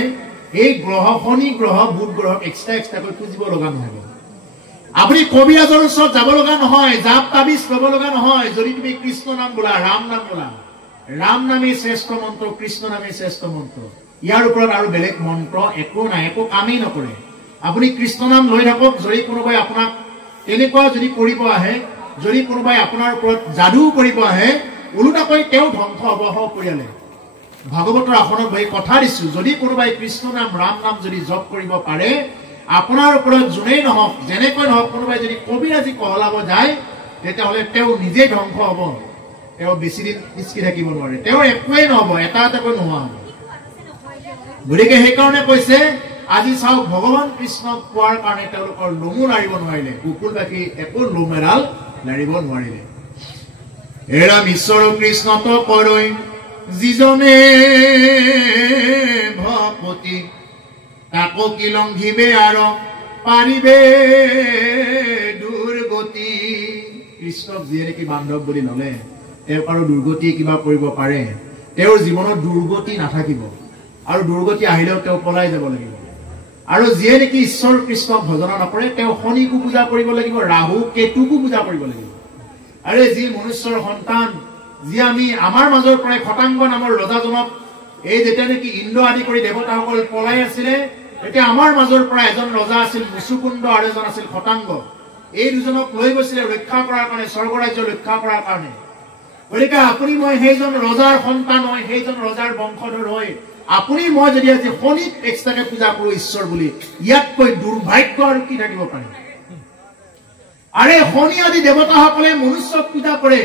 এই গ্ৰহ শনি গ্ৰহ বুধ গ্ৰহক এক্সট্ৰাকৈ পুজিব লগা নহব আপুনি কবিৰাজৰ ওচৰত যাব লগা নহয় জাপ তাবিজ ল'ব লগা নহয় যদি তুমি কৃষ্ণ নাম বোলা ৰাম নাম বোলা ৰাম নামেই শ্ৰেষ্ঠ মন্ত্ৰ কৃষ্ণ নামেই শ্ৰেষ্ঠ মন্ত্ৰ ইয়াৰ ওপৰত আৰু বেলেগ মন্ত্ৰ একো নাই একো কামেই নকৰে আপুনি কৃষ্ণ নাম লৈ থাকক যদি কোনোবাই আপোনাক তেনেকুৱা যদি কৰিব আহে যদি কোনোবাই আপোনাৰ ওপৰত যাদু কৰিব আহে ওলোটাকৈ তেওঁ ধ্বংস হ'ব পৰিয়ালে ভাগৱতৰ আসনত বহি কথা দিছো যদি কোনোবাই কৃষ্ণ নাম ৰাম নাম যদি জপ কৰিব পাৰে আপোনাৰ ওপৰত যোনেই নহওক যেনেকৈ নহওক কোনোবাই যদি কবিৰাজি কহলাব যায় তেতিয়াহ'লে তেওঁ নিজে ধ্বংস হ'ব তেওঁ বেছি দিন ইস্কি থাকিব নোৱাৰে তেওঁ একোৱেই নহ'ব এটা এটাকৈ নোহোৱা হ'ব গতিকে সেইকাৰণে কৈছে আজি চাওক ভগৱান কৃষ্ণক পোৱাৰ কাৰণে তেওঁলোকৰ লোমো লাৰিব নোৱাৰিলে কুকুৰ বাকী একো লোম এডাল লাৰিব নোৱাৰিলে এৰাম ঈশ্বৰ কৃষ্ণত কৰৈ যিজনে ভকতি তাকো কি লংঘিবে আৰু পাৰিবে দুৰ্গতি কৃষ্ণক যিয়ে নেকি বান্ধৱ বুলি ল'লে তেওঁ আৰু দুৰ্গতি কিবা কৰিব পাৰে তেওঁৰ জীৱনত দুৰ্গতি নাথাকিব আৰু দুৰ্গতি আহিলেও তেওঁ পলাই যাব লাগিব আৰু যিয়ে নেকি ঈশ্বৰ কৃষ্ণক ভজনা নকৰে তেওঁ শনিকো পূজা কৰিব লাগিব ৰাহু কেতুকো পূজা কৰিব লাগিব আৰে যি মনুষ্যৰ সন্তান যি আমি আমাৰ মাজৰ পৰাই খটাংগ নামৰ ৰজাজনক এই যেতিয়া নেকি ইন্দ্ৰ আদি কৰি দেৱতাসকল পলাই আছিলে এতিয়া আমাৰ মাজৰ পৰা এজন ৰজা আছিল মুচুকুণ্ড আৰু এজন আছিল খটাংগ এই দুজনক লৈ গৈছিলে ৰক্ষা কৰাৰ কাৰণে স্বৰ্গ ৰাজ্য ৰক্ষা কৰাৰ কাৰণে গতিকে আপুনি মই সেইজন ৰজাৰ সন্তান হয় সেইজন ৰজাৰ বংশধৰ হয় আপুনি মই যদি আজি শনিক এক্সট্ৰাকে পূজা কৰো ঈশ্বৰ বুলি ইয়াতকৈ দুৰ্ভাগ্য আৰু কি থাকিব পাৰে আৰে শনি আদি দেৱতাসকলে মনুষ্যক পূজা কৰে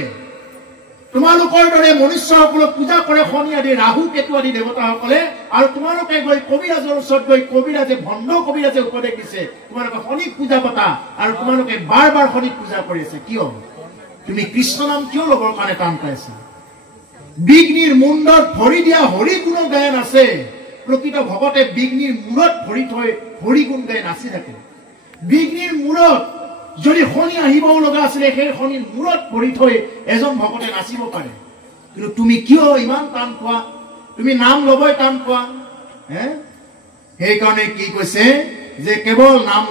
তোমালোকৰ দৰে মনুষ্যসকলক পূজা কৰে শনি আদি ৰাহু কেতু আদি দেৱতাসকলে আৰু তোমালোকে গৈ কবিৰাজৰ ওচৰত গৈ কবিৰাজে ভণ্ড কবিৰাজে উপদেশ দিছে তোমালোকে শনিক পূজা পতা আৰু তোমালোকে বাৰ বাৰ শনিক পূজা কৰি আছে কিয় তুমি কৃষ্ণ নাম কিয় ল'বৰ কাৰণে টান পাইছা বিঘ্নিৰ মুণ্ডত ভৰি দিয়া হৰি গুণ গায়ন আছে প্ৰকৃত ভগতে বিঘ্নিৰ মূৰত ভৰি থৈ হৰি গুণ গাই নাচি থাকে বিঘ্নিৰ মূৰত যদি শনি আহিবও লগা আছিলে সেই শনিৰ মূৰত ভৰি থৈ এজন ভগতে নাচিব পাৰে কিন্তু তুমি কিয় ইমান টান পোৱা তুমি নাম ল'বই টান পোৱা সেইকাৰণে কি কৈছে যে কেৱল নাম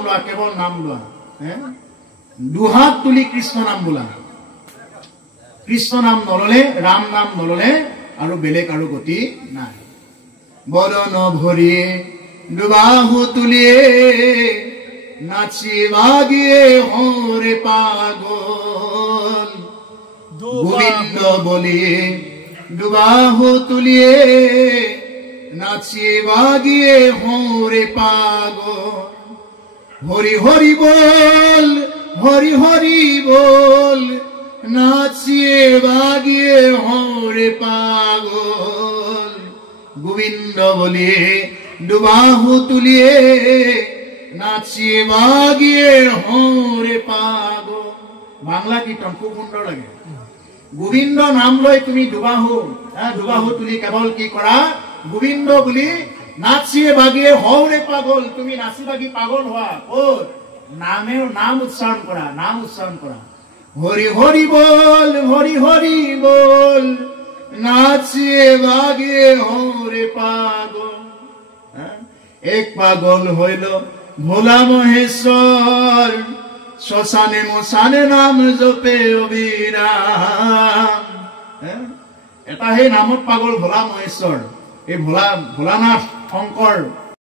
লোৱা দুহাত তুলি কৃষ্ণ নাম বোলা কৃষ্ণ নাম নললে ৰাম নাম নললে আৰু বেলেগ আৰু গতি নাই বদন ভৰিয়ে দুবাহু তুলিয়ে নাচি বাগিয়ে হৰে পাগল গোবিন্দ বলিয়ে দুবাহু তুলিয়ে নাচি বাগিয়ে হৰে পাগল হরি হরি বল হরি হরি বল নাচিয়ে বাগিয়ে হরে পাগল গোবিন্দ বলিয়ে দুবাহু তুলিয়ে নাচিয়ে বাগিয়ে হরে পাগল বাংলা কীর্তন খুব সুন্দর লাগে গোবিন্দ নাম লৈ তুমি দুবাহু তুলি কেৱল কি কৰা গোবিন্দ বুলি নাচিয়ে বাগিয়ে হৰে পাগল তুমি নাচি বাগি পাগল হোৱা ক'ত নাম উচ্চাৰণ কৰা হরি হরি বল নাচিয়ে বাগিয়ে হরে পাগল এক পাগল হইল ভোলা মহেশ্বর শ্মশানে মশানে নাম জপে অবিরাম এটা সেই নামত পাগল ভোলা মহেশ্বৰ এই ভোলানাথ শংকৰ